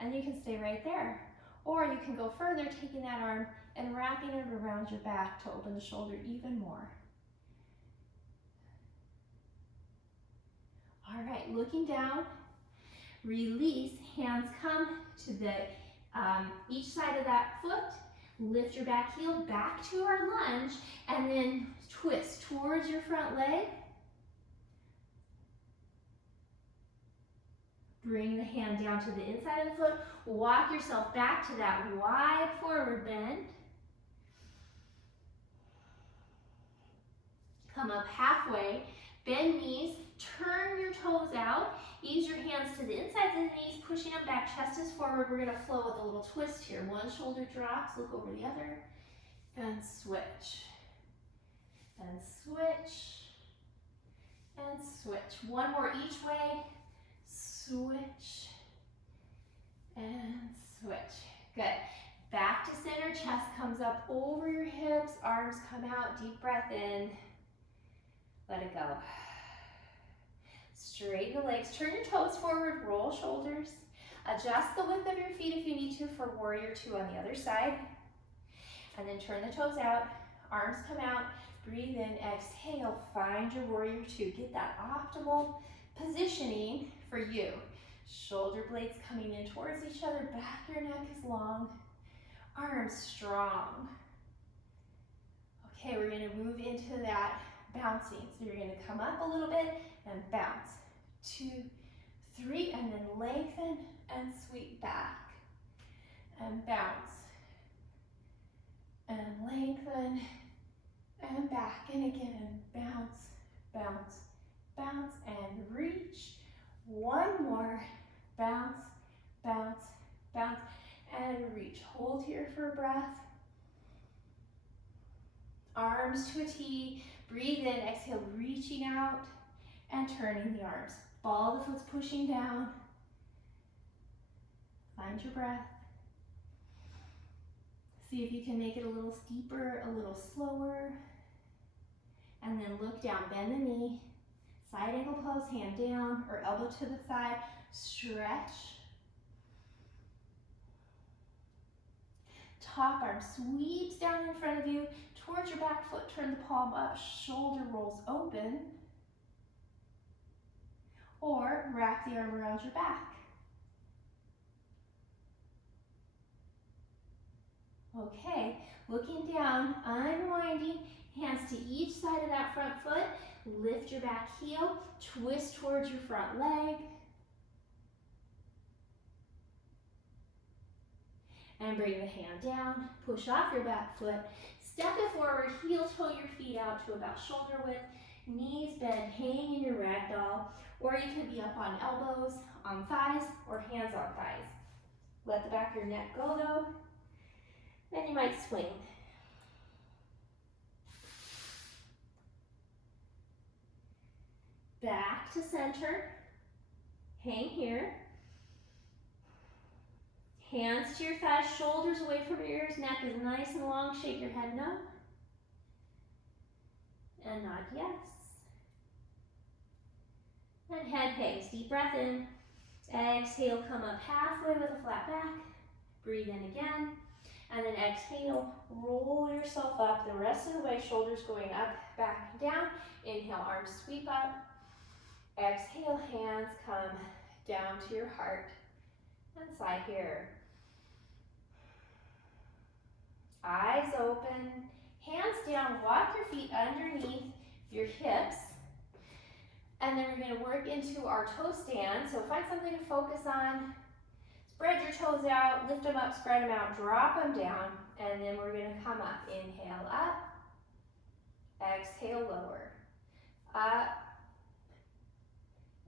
And you can stay right there. Or you can go further, taking that arm and wrapping it around your back to open the shoulder even more. All right, looking down, release, hands come to the each side of that foot, lift your back heel back to our lunge, and then twist towards your front leg. Bring the hand down to the inside of the foot, walk yourself back to that wide forward bend. Come up halfway, bend knees, turn your toes out, ease your hands to the insides of the knees, pushing them back, chest is forward. We're gonna flow with a little twist here. One shoulder drops, look over the other, and switch. And switch, and switch. One more each way, switch, and switch. Good. Back to center, chest comes up over your hips, arms come out, deep breath in. Let it go. Straighten the legs, turn your toes forward, roll shoulders. Adjust the width of your feet if you need to for warrior two on the other side. And then turn the toes out, arms come out, breathe in, exhale, find your warrior two. Get that optimal positioning for you. Shoulder blades coming in towards each other, back your neck is long, arms strong. Okay, we're gonna move into that bouncing. So you're gonna come up a little bit and bounce. 2, 3, and then lengthen and sweep back. And bounce. And lengthen and back. And again, bounce, bounce, bounce, and reach. One more. Bounce, bounce, bounce, and reach. Hold here for a breath. Arms to a T. Breathe in, exhale, reaching out and turning the arms. Ball of the foot's pushing down. Find your breath. See if you can make it a little steeper, a little slower. And then look down, bend the knee. Side ankle pose, hand down or elbow to the thigh. Stretch. Top arm sweeps down in front of you. Towards your back foot, turn the palm up, shoulder rolls open. Or wrap the arm around your back. Okay, looking down, unwinding, hands to each side of that front foot. Lift your back heel, twist towards your front leg. And bring the hand down, push off your back foot. Step it forward, heel toe your feet out to about shoulder width. Knees bend, hang in your ragdoll. Or you could be up on elbows, on thighs, or hands on thighs. Let the back of your neck go though. Then you might swing. Back to center. Hang here. Hands to your thighs, shoulders away from your ears, neck is nice and long. Shake your head no. And nod yes. And head hangs. Deep breath in. Exhale, come up halfway with a flat back. Breathe in again. And then exhale, roll yourself up the rest of the way, shoulders going up, back, and down. Inhale, arms sweep up. Exhale, hands come down to your heart. And sigh here. Eyes open, hands down, walk your feet underneath your hips. And then we're gonna work into our toe stand. So find something to focus on. Spread your toes out, lift them up, spread them out, drop them down. And then we're gonna come up. Inhale up, exhale lower. Up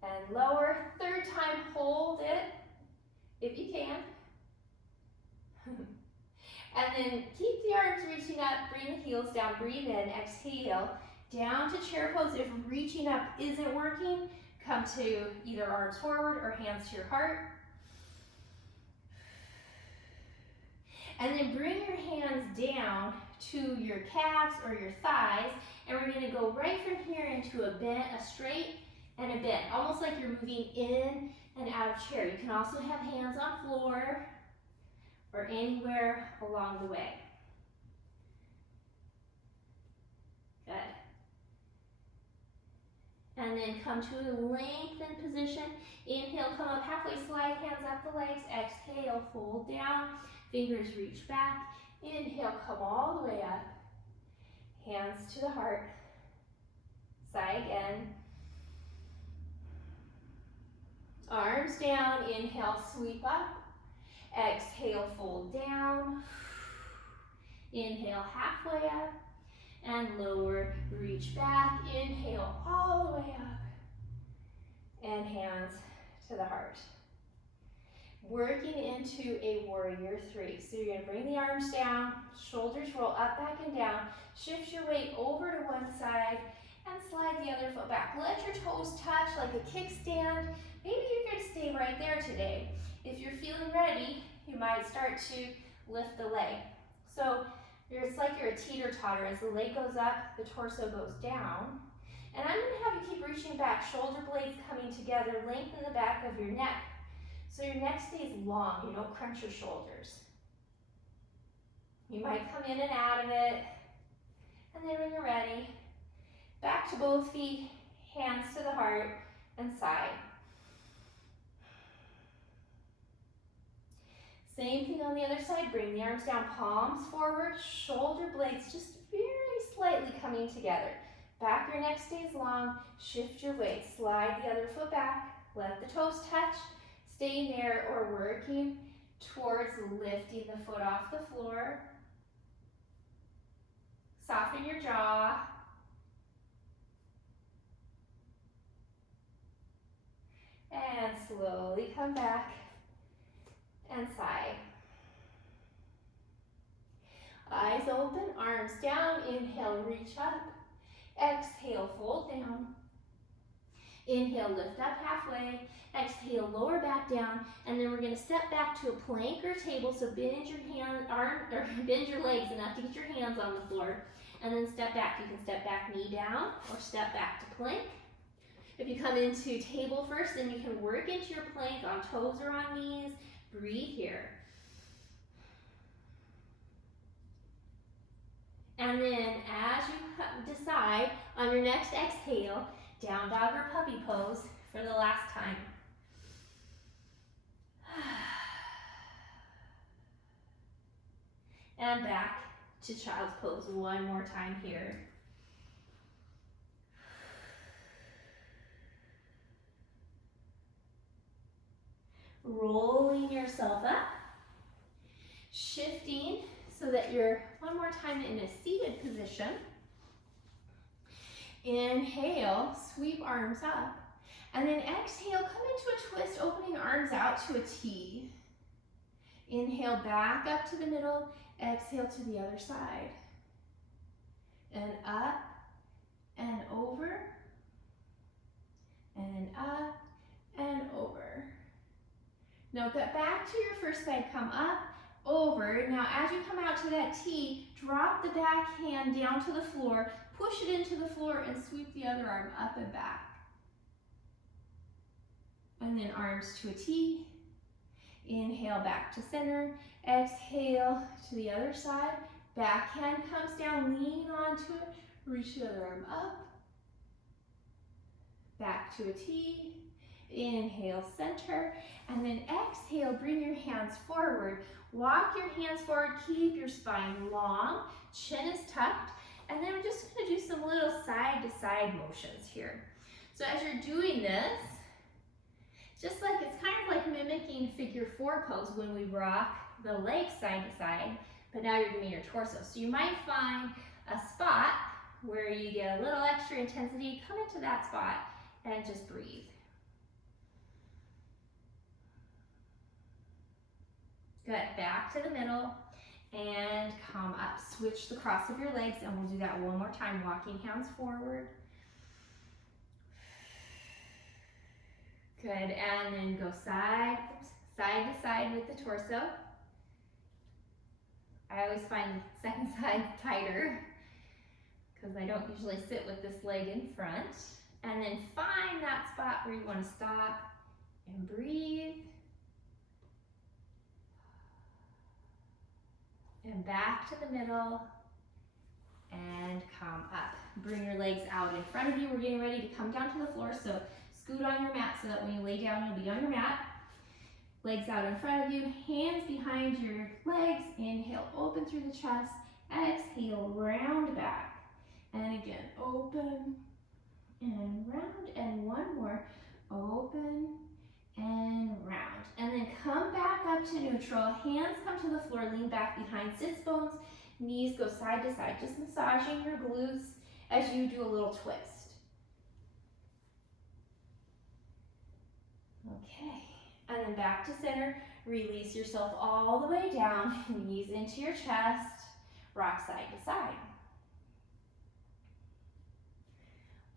and lower. Third time, hold it if you can. And then keep the arms reaching up, bring the heels down, breathe in, exhale, down to chair pose. If reaching up isn't working, come to either arms forward or hands to your heart. And then bring your hands down to your calves or your thighs, and we're gonna go right from here into a bend, a straight and a bend, almost like you're moving in and out of chair. You can also have hands on floor or anywhere along the way. Good. And then come to a lengthened position. Inhale, come up halfway, slide hands up the legs. Exhale, fold down, fingers reach back. Inhale, come all the way up. Hands to the heart. Sigh again. Arms down, inhale, sweep up. Exhale, fold down. Inhale, halfway up. And lower, reach back. Inhale, all the way up. And hands to the heart. Working into a warrior three. So you're gonna bring the arms down, shoulders roll up, back and down. Shift your weight over to one side and slide the other foot back. Let your toes touch like a kickstand. Maybe you're gonna stay right there today. If you're feeling ready, you might start to lift the leg. So it's like you're a teeter-totter. As the leg goes up, the torso goes down. And I'm gonna have you keep reaching back, shoulder blades coming together, lengthen the back of your neck. So your neck stays long, you don't crunch your shoulders. You might come in and out of it. And then when you're ready, back to both feet, hands to the heart, and sigh. Same thing on the other side, bring the arms down, palms forward, shoulder blades just very slightly coming together. Back your neck stays long, shift your weight, slide the other foot back, let the toes touch, staying there or working towards lifting the foot off the floor. Soften your jaw. And slowly come back and sigh. Eyes open, arms down, inhale, reach up. Exhale, fold down. Inhale, lift up halfway. Exhale, lower back down. And then we're gonna step back to a plank or table. So bend your bend your legs enough to get your hands on the floor. And then step back. You can step back, knee down, or step back to plank. If you come into table first, then you can work into your plank on toes or on knees. Breathe here. And then as you decide on your next exhale, down dog or puppy pose for the last time. And back to child's pose one more time here. Rolling yourself up, shifting so that you're one more time in a seated position. Inhale, sweep arms up, and then exhale, come into a twist, opening arms out to a T. Inhale, back up to the middle, exhale to the other side. And up, and over, and up, and over. Now get back to your first side, come up, over. Now as you come out to that T, drop the back hand down to the floor, push it into the floor and sweep the other arm up and back. And then arms to a T. Inhale, back to center. Exhale to the other side. Back hand comes down, lean onto it, reach the other arm up. Back to a T. Inhale, center, and then exhale, bring your hands forward. Walk your hands forward, keep your spine long, chin is tucked, and then we're just gonna do some little side to side motions here. So as you're doing this, just like it's kind of like mimicking figure four pose when we rock the legs side to side, but now you're doing your torso. So you might find a spot where you get a little extra intensity, come into that spot and just breathe. Good, back to the middle. and come up. Switch the cross of your legs, and we'll do that one more time, walking hands forward. Good, and then go side to side with the torso. I always find the second side tighter because I don't usually sit with this leg in front. And then find that spot where you want to stop and breathe. And back to the middle and come up. Bring your legs out in front of you. We're getting ready to come down to the floor, so scoot on your mat so that when you lay down, you'll be on your mat. Legs out in front of you, hands behind your legs. Inhale, open through the chest. Exhale, round back. And again, open and round. And one more, open and round. And then come back up to neutral. Hands come to the floor, lean back behind sits bones. Knees go side to side, just massaging your glutes as you do a little twist. Okay, and then back to center. Release yourself all the way down, knees into your chest, rock side to side.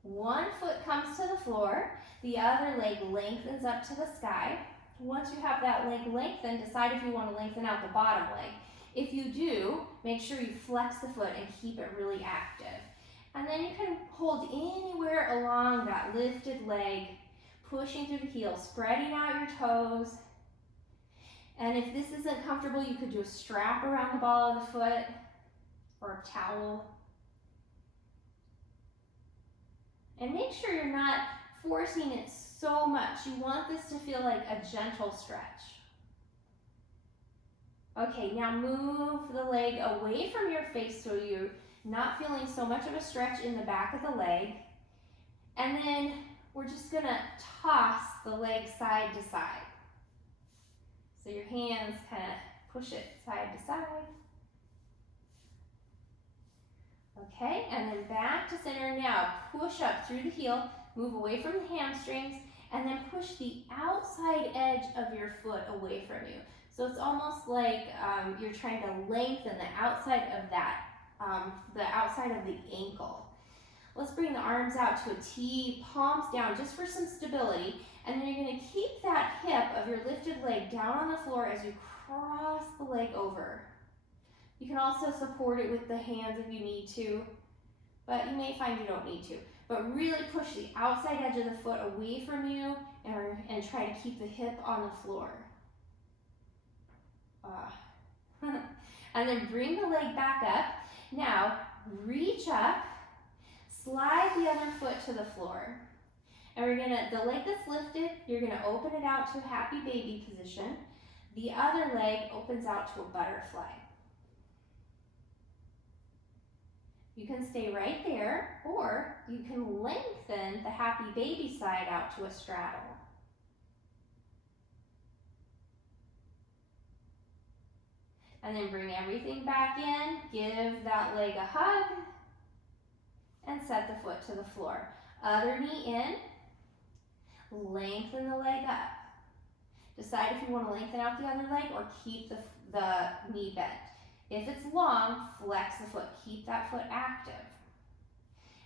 One foot comes to the floor, the other leg lengthens up to the sky. Once you have that leg lengthened, decide if you want to lengthen out the bottom leg. If you do, make sure you flex the foot and keep it really active. And then you can hold anywhere along that lifted leg, pushing through the heel, spreading out your toes. And if this isn't comfortable, you could do a strap around the ball of the foot or a towel. And make sure you're not forcing it so much. You want this to feel like a gentle stretch. Okay, now move the leg away from your face so you're not feeling so much of a stretch in the back of the leg. And then we're just gonna toss the leg side to side. So your hands kind of push it side to side. Okay, and then back to center. Now push up through the heel, move away from the hamstrings, and then push the outside edge of your foot away from you. So it's almost like you're trying to lengthen the outside of that, the outside of the ankle. Let's bring the arms out to a T, palms down just for some stability. And then you're going to keep that hip of your lifted leg down on the floor as you cross the leg over. You can also support it with the hands if you need to, but you may find you don't need to. But really push the outside edge of the foot away from you and try to keep the hip on the floor. And then bring the leg back up. Now reach up, slide the other foot to the floor. And we're gonna, the leg that's lifted, you're gonna open it out to a happy baby position. The other leg opens out to a butterfly. You can stay right there, or you can lengthen the happy baby side out to a straddle. And then bring everything back in, give that leg a hug, and set the foot to the floor. Other knee in, lengthen the leg up. Decide if you want to lengthen out the other leg or keep the knee bent. If it's long, flex the foot, keep that foot active.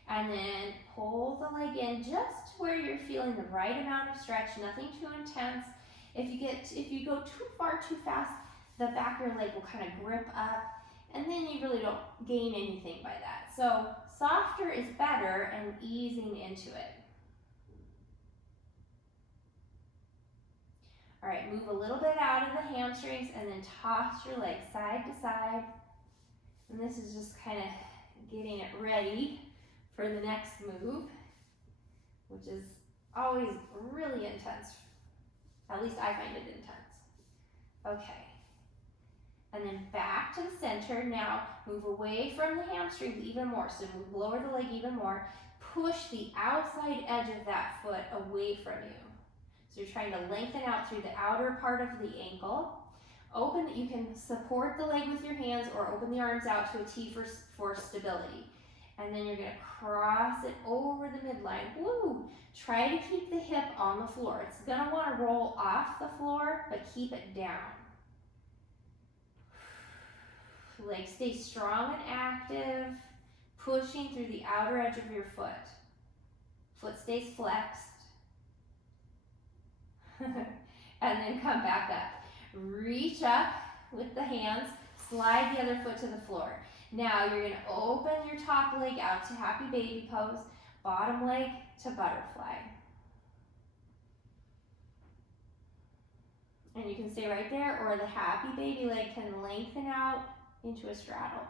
And then pull the leg in just where you're feeling the right amount of stretch, nothing too intense. If you go too far too fast, the back of your leg will kind of grip up, and then you really don't gain anything by that. So softer is better and easing into it. All right, move a little bit out of the hamstrings and then toss your legs side to side. And this is just kind of getting it ready for the next move, which is always really intense. At least I find it intense. Okay. And then back to the center. Now move away from the hamstrings even more. So move, lower the leg even more. Push the outside edge of that foot away from you. So you're trying to lengthen out through the outer part of the ankle. Open, you can support the leg with your hands or open the arms out to a T for stability. And then you're gonna cross it over the midline. Woo! Try to keep the hip on the floor. It's gonna wanna roll off the floor, but keep it down. like stay strong and active, pushing through the outer edge of your foot. Foot stays flexed. And then come back up. Reach up with the hands, slide the other foot to the floor. Now you're going to open your top leg out to happy baby pose, bottom leg to butterfly. And you can stay right there, or the happy baby leg can lengthen out into a straddle.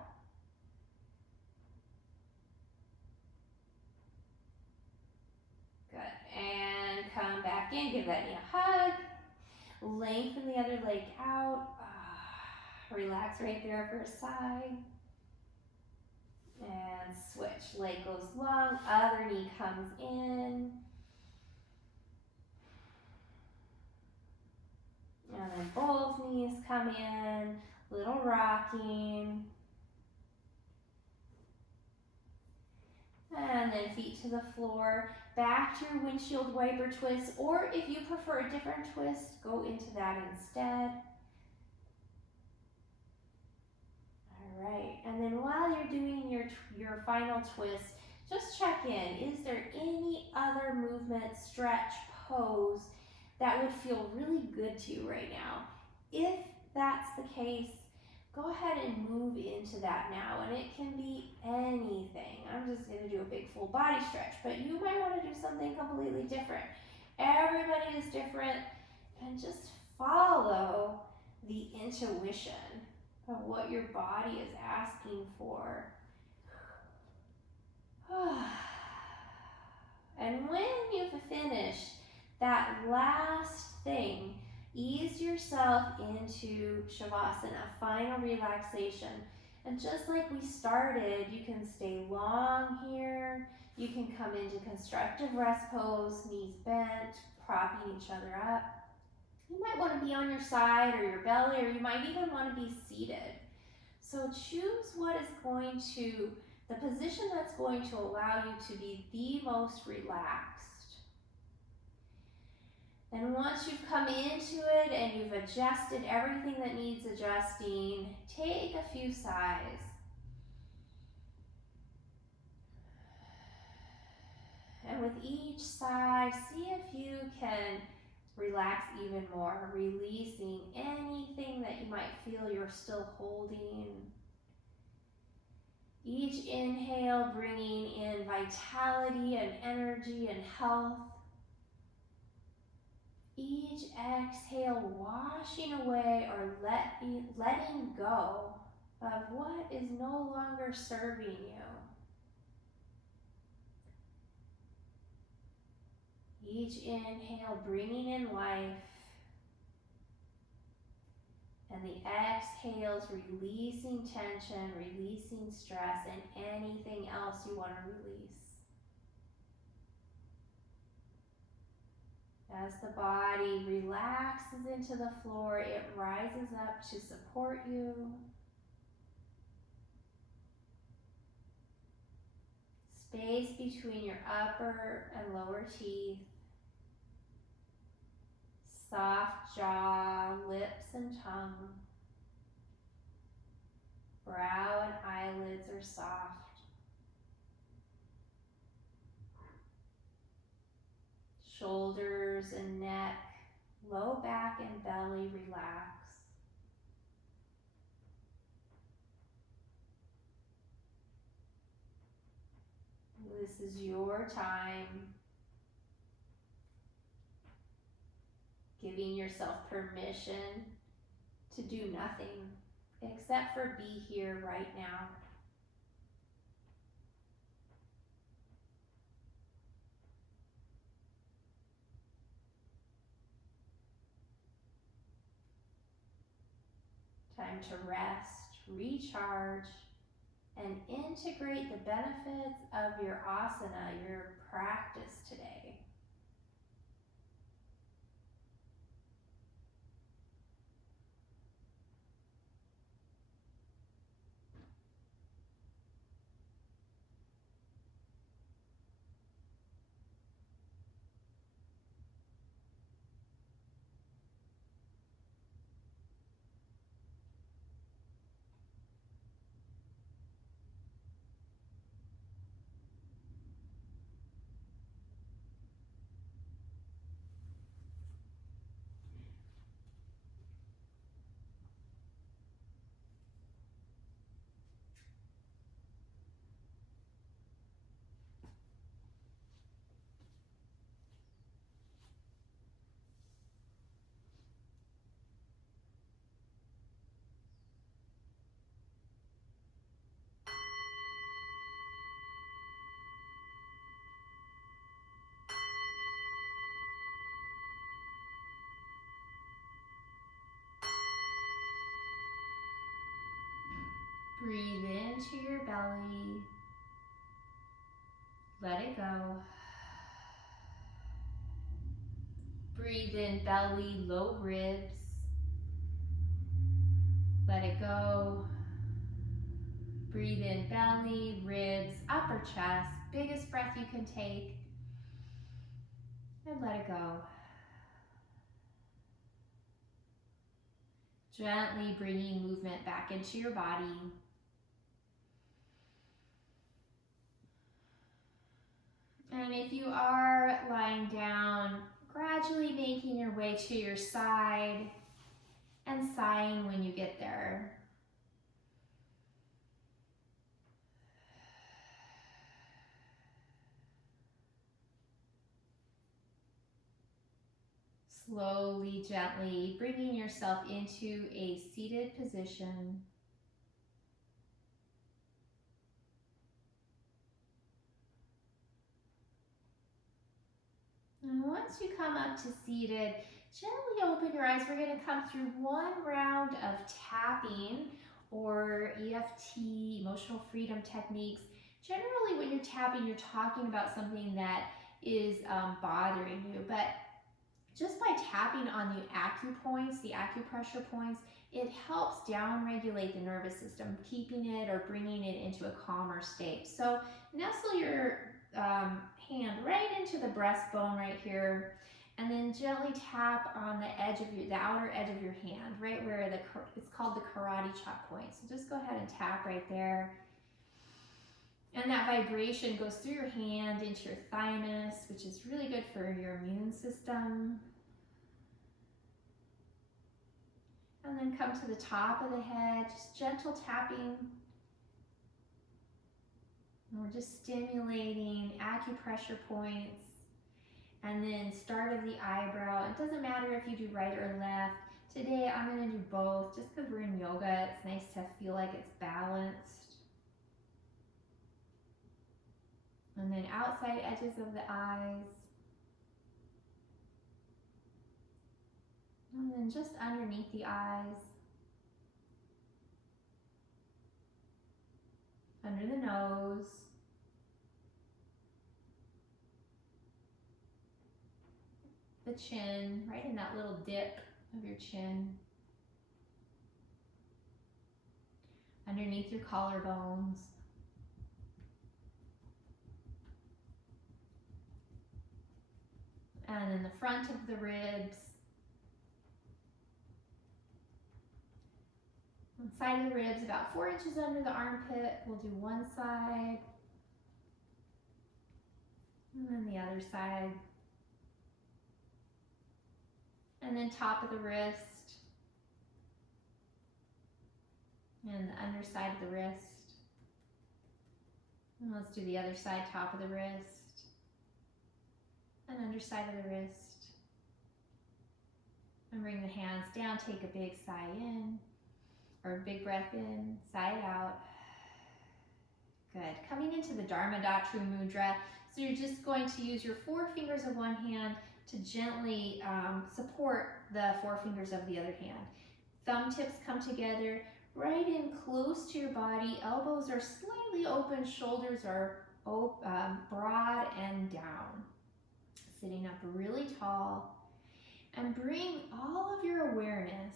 Good. And come back in, give that knee a hug. Lengthen the other leg out. Relax right there for a sigh. And switch. Leg goes long, other knee comes in. And then both knees come in, little rocking. And then feet to the floor, back to your windshield wiper twist, or if you prefer a different twist, go into that instead. All right, and then while you're doing your final twist, just check in. Is there any other movement, stretch, pose that would feel really good to you right now? If that's the case, go ahead and move into that now, and it can be anything. I'm just going to do a big full body stretch, but you might want to do something completely different. Everybody is different, and just follow the intuition of what your body is asking for. And when you've finished that last thing, ease yourself into Shavasana, final relaxation. And just like we started, you can stay long here. You can come into constructive rest pose, knees bent, propping each other up. You might want to be on your side or your belly, or you might even want to be seated. So choose what is going to, the position that's going to allow you to be the most relaxed. And once you've come into it and you've adjusted everything that needs adjusting, take a few sighs. And with each sigh, see if you can relax even more, releasing anything that you might feel you're still holding. Each inhale bringing in vitality and energy and health. Each exhale washing away or letting go of what is no longer serving you. Each inhale bringing in life, and the exhales releasing tension, releasing stress, and anything else you want to release. As the body relaxes into the floor, it rises up to support you. Space between your upper and lower teeth. Soft jaw, lips and tongue. Brow and eyelids are soft. Shoulders and neck, low back and belly relax. This is your time. Giving yourself permission to do nothing except for be here right now. Time to rest, recharge, and integrate the benefits of your asana, your practice today. Breathe into your belly. Let it go. Breathe in belly, low ribs. Let it go. Breathe in belly, ribs, upper chest. Biggest breath you can take. And let it go. Gently bringing movement back into your body. And if you are lying down, gradually making your way to your side and sighing when you get there. Slowly, gently bringing yourself into a seated position. And once you come up to seated, gently open your eyes. We're going to come through one round of tapping or EFT, emotional freedom techniques. Generally, when you're tapping, you're talking about something that is bothering you, but just by tapping on the acupoints, the acupressure points, it helps down-regulate the nervous system, keeping it or bringing it into a calmer state. So nestle your hand right into the breastbone right here, and then gently tap on the edge of the outer edge of your hand, right where it's called the karate chop point. So just go ahead and tap right there. And that vibration goes through your hand into your thymus, which is really good for your immune system. And then come to the top of the head, just gentle tapping. And we're just stimulating acupressure points. And then start of the eyebrow. It doesn't matter if you do right or left. Today I'm going to do both just because we're in yoga. It's nice to feel like it's balanced. And then outside edges of the eyes. And then just underneath the eyes. Under the nose. The chin, right in that little dip of your chin. Underneath your collarbones. And in the front of the ribs. On the side of the ribs, about 4 inches under the armpit. We'll do one side. And then the other side. And then top of the wrist. And the underside of the wrist. And let's do the other side, top of the wrist. And underside of the wrist. And bring the hands down, take a big sigh in. Or a big breath in, sigh it out. Good. Coming into the Dharmadhatu Mudra. So you're just going to use your 4 fingers of one hand to gently support the 4 fingers of the other hand. Thumb tips come together right in close to your body. Elbows are slightly open, shoulders are broad and down. Sitting up really tall. And bring all of your awareness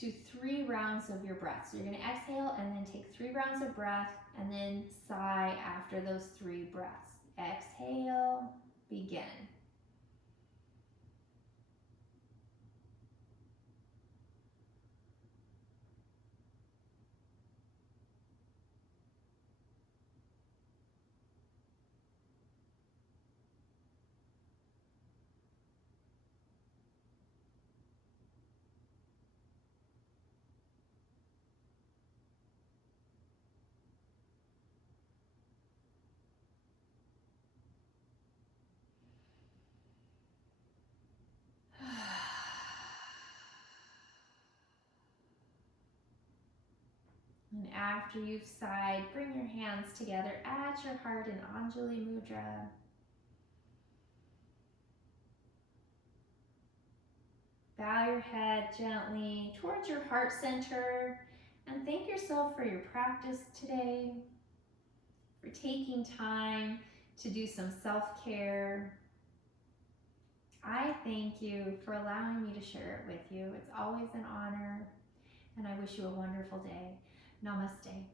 to 3 rounds of your breath. So you're going to exhale and then take 3 rounds of breath and then sigh after those 3 breaths. Exhale, begin. And after you've sighed, bring your hands together at your heart in Anjali Mudra. Bow your head gently towards your heart center And thank yourself for your practice today, for taking time to do some self-care. I thank you for allowing me to share it with you. It's always an honor, and I wish you a wonderful day. Namaste.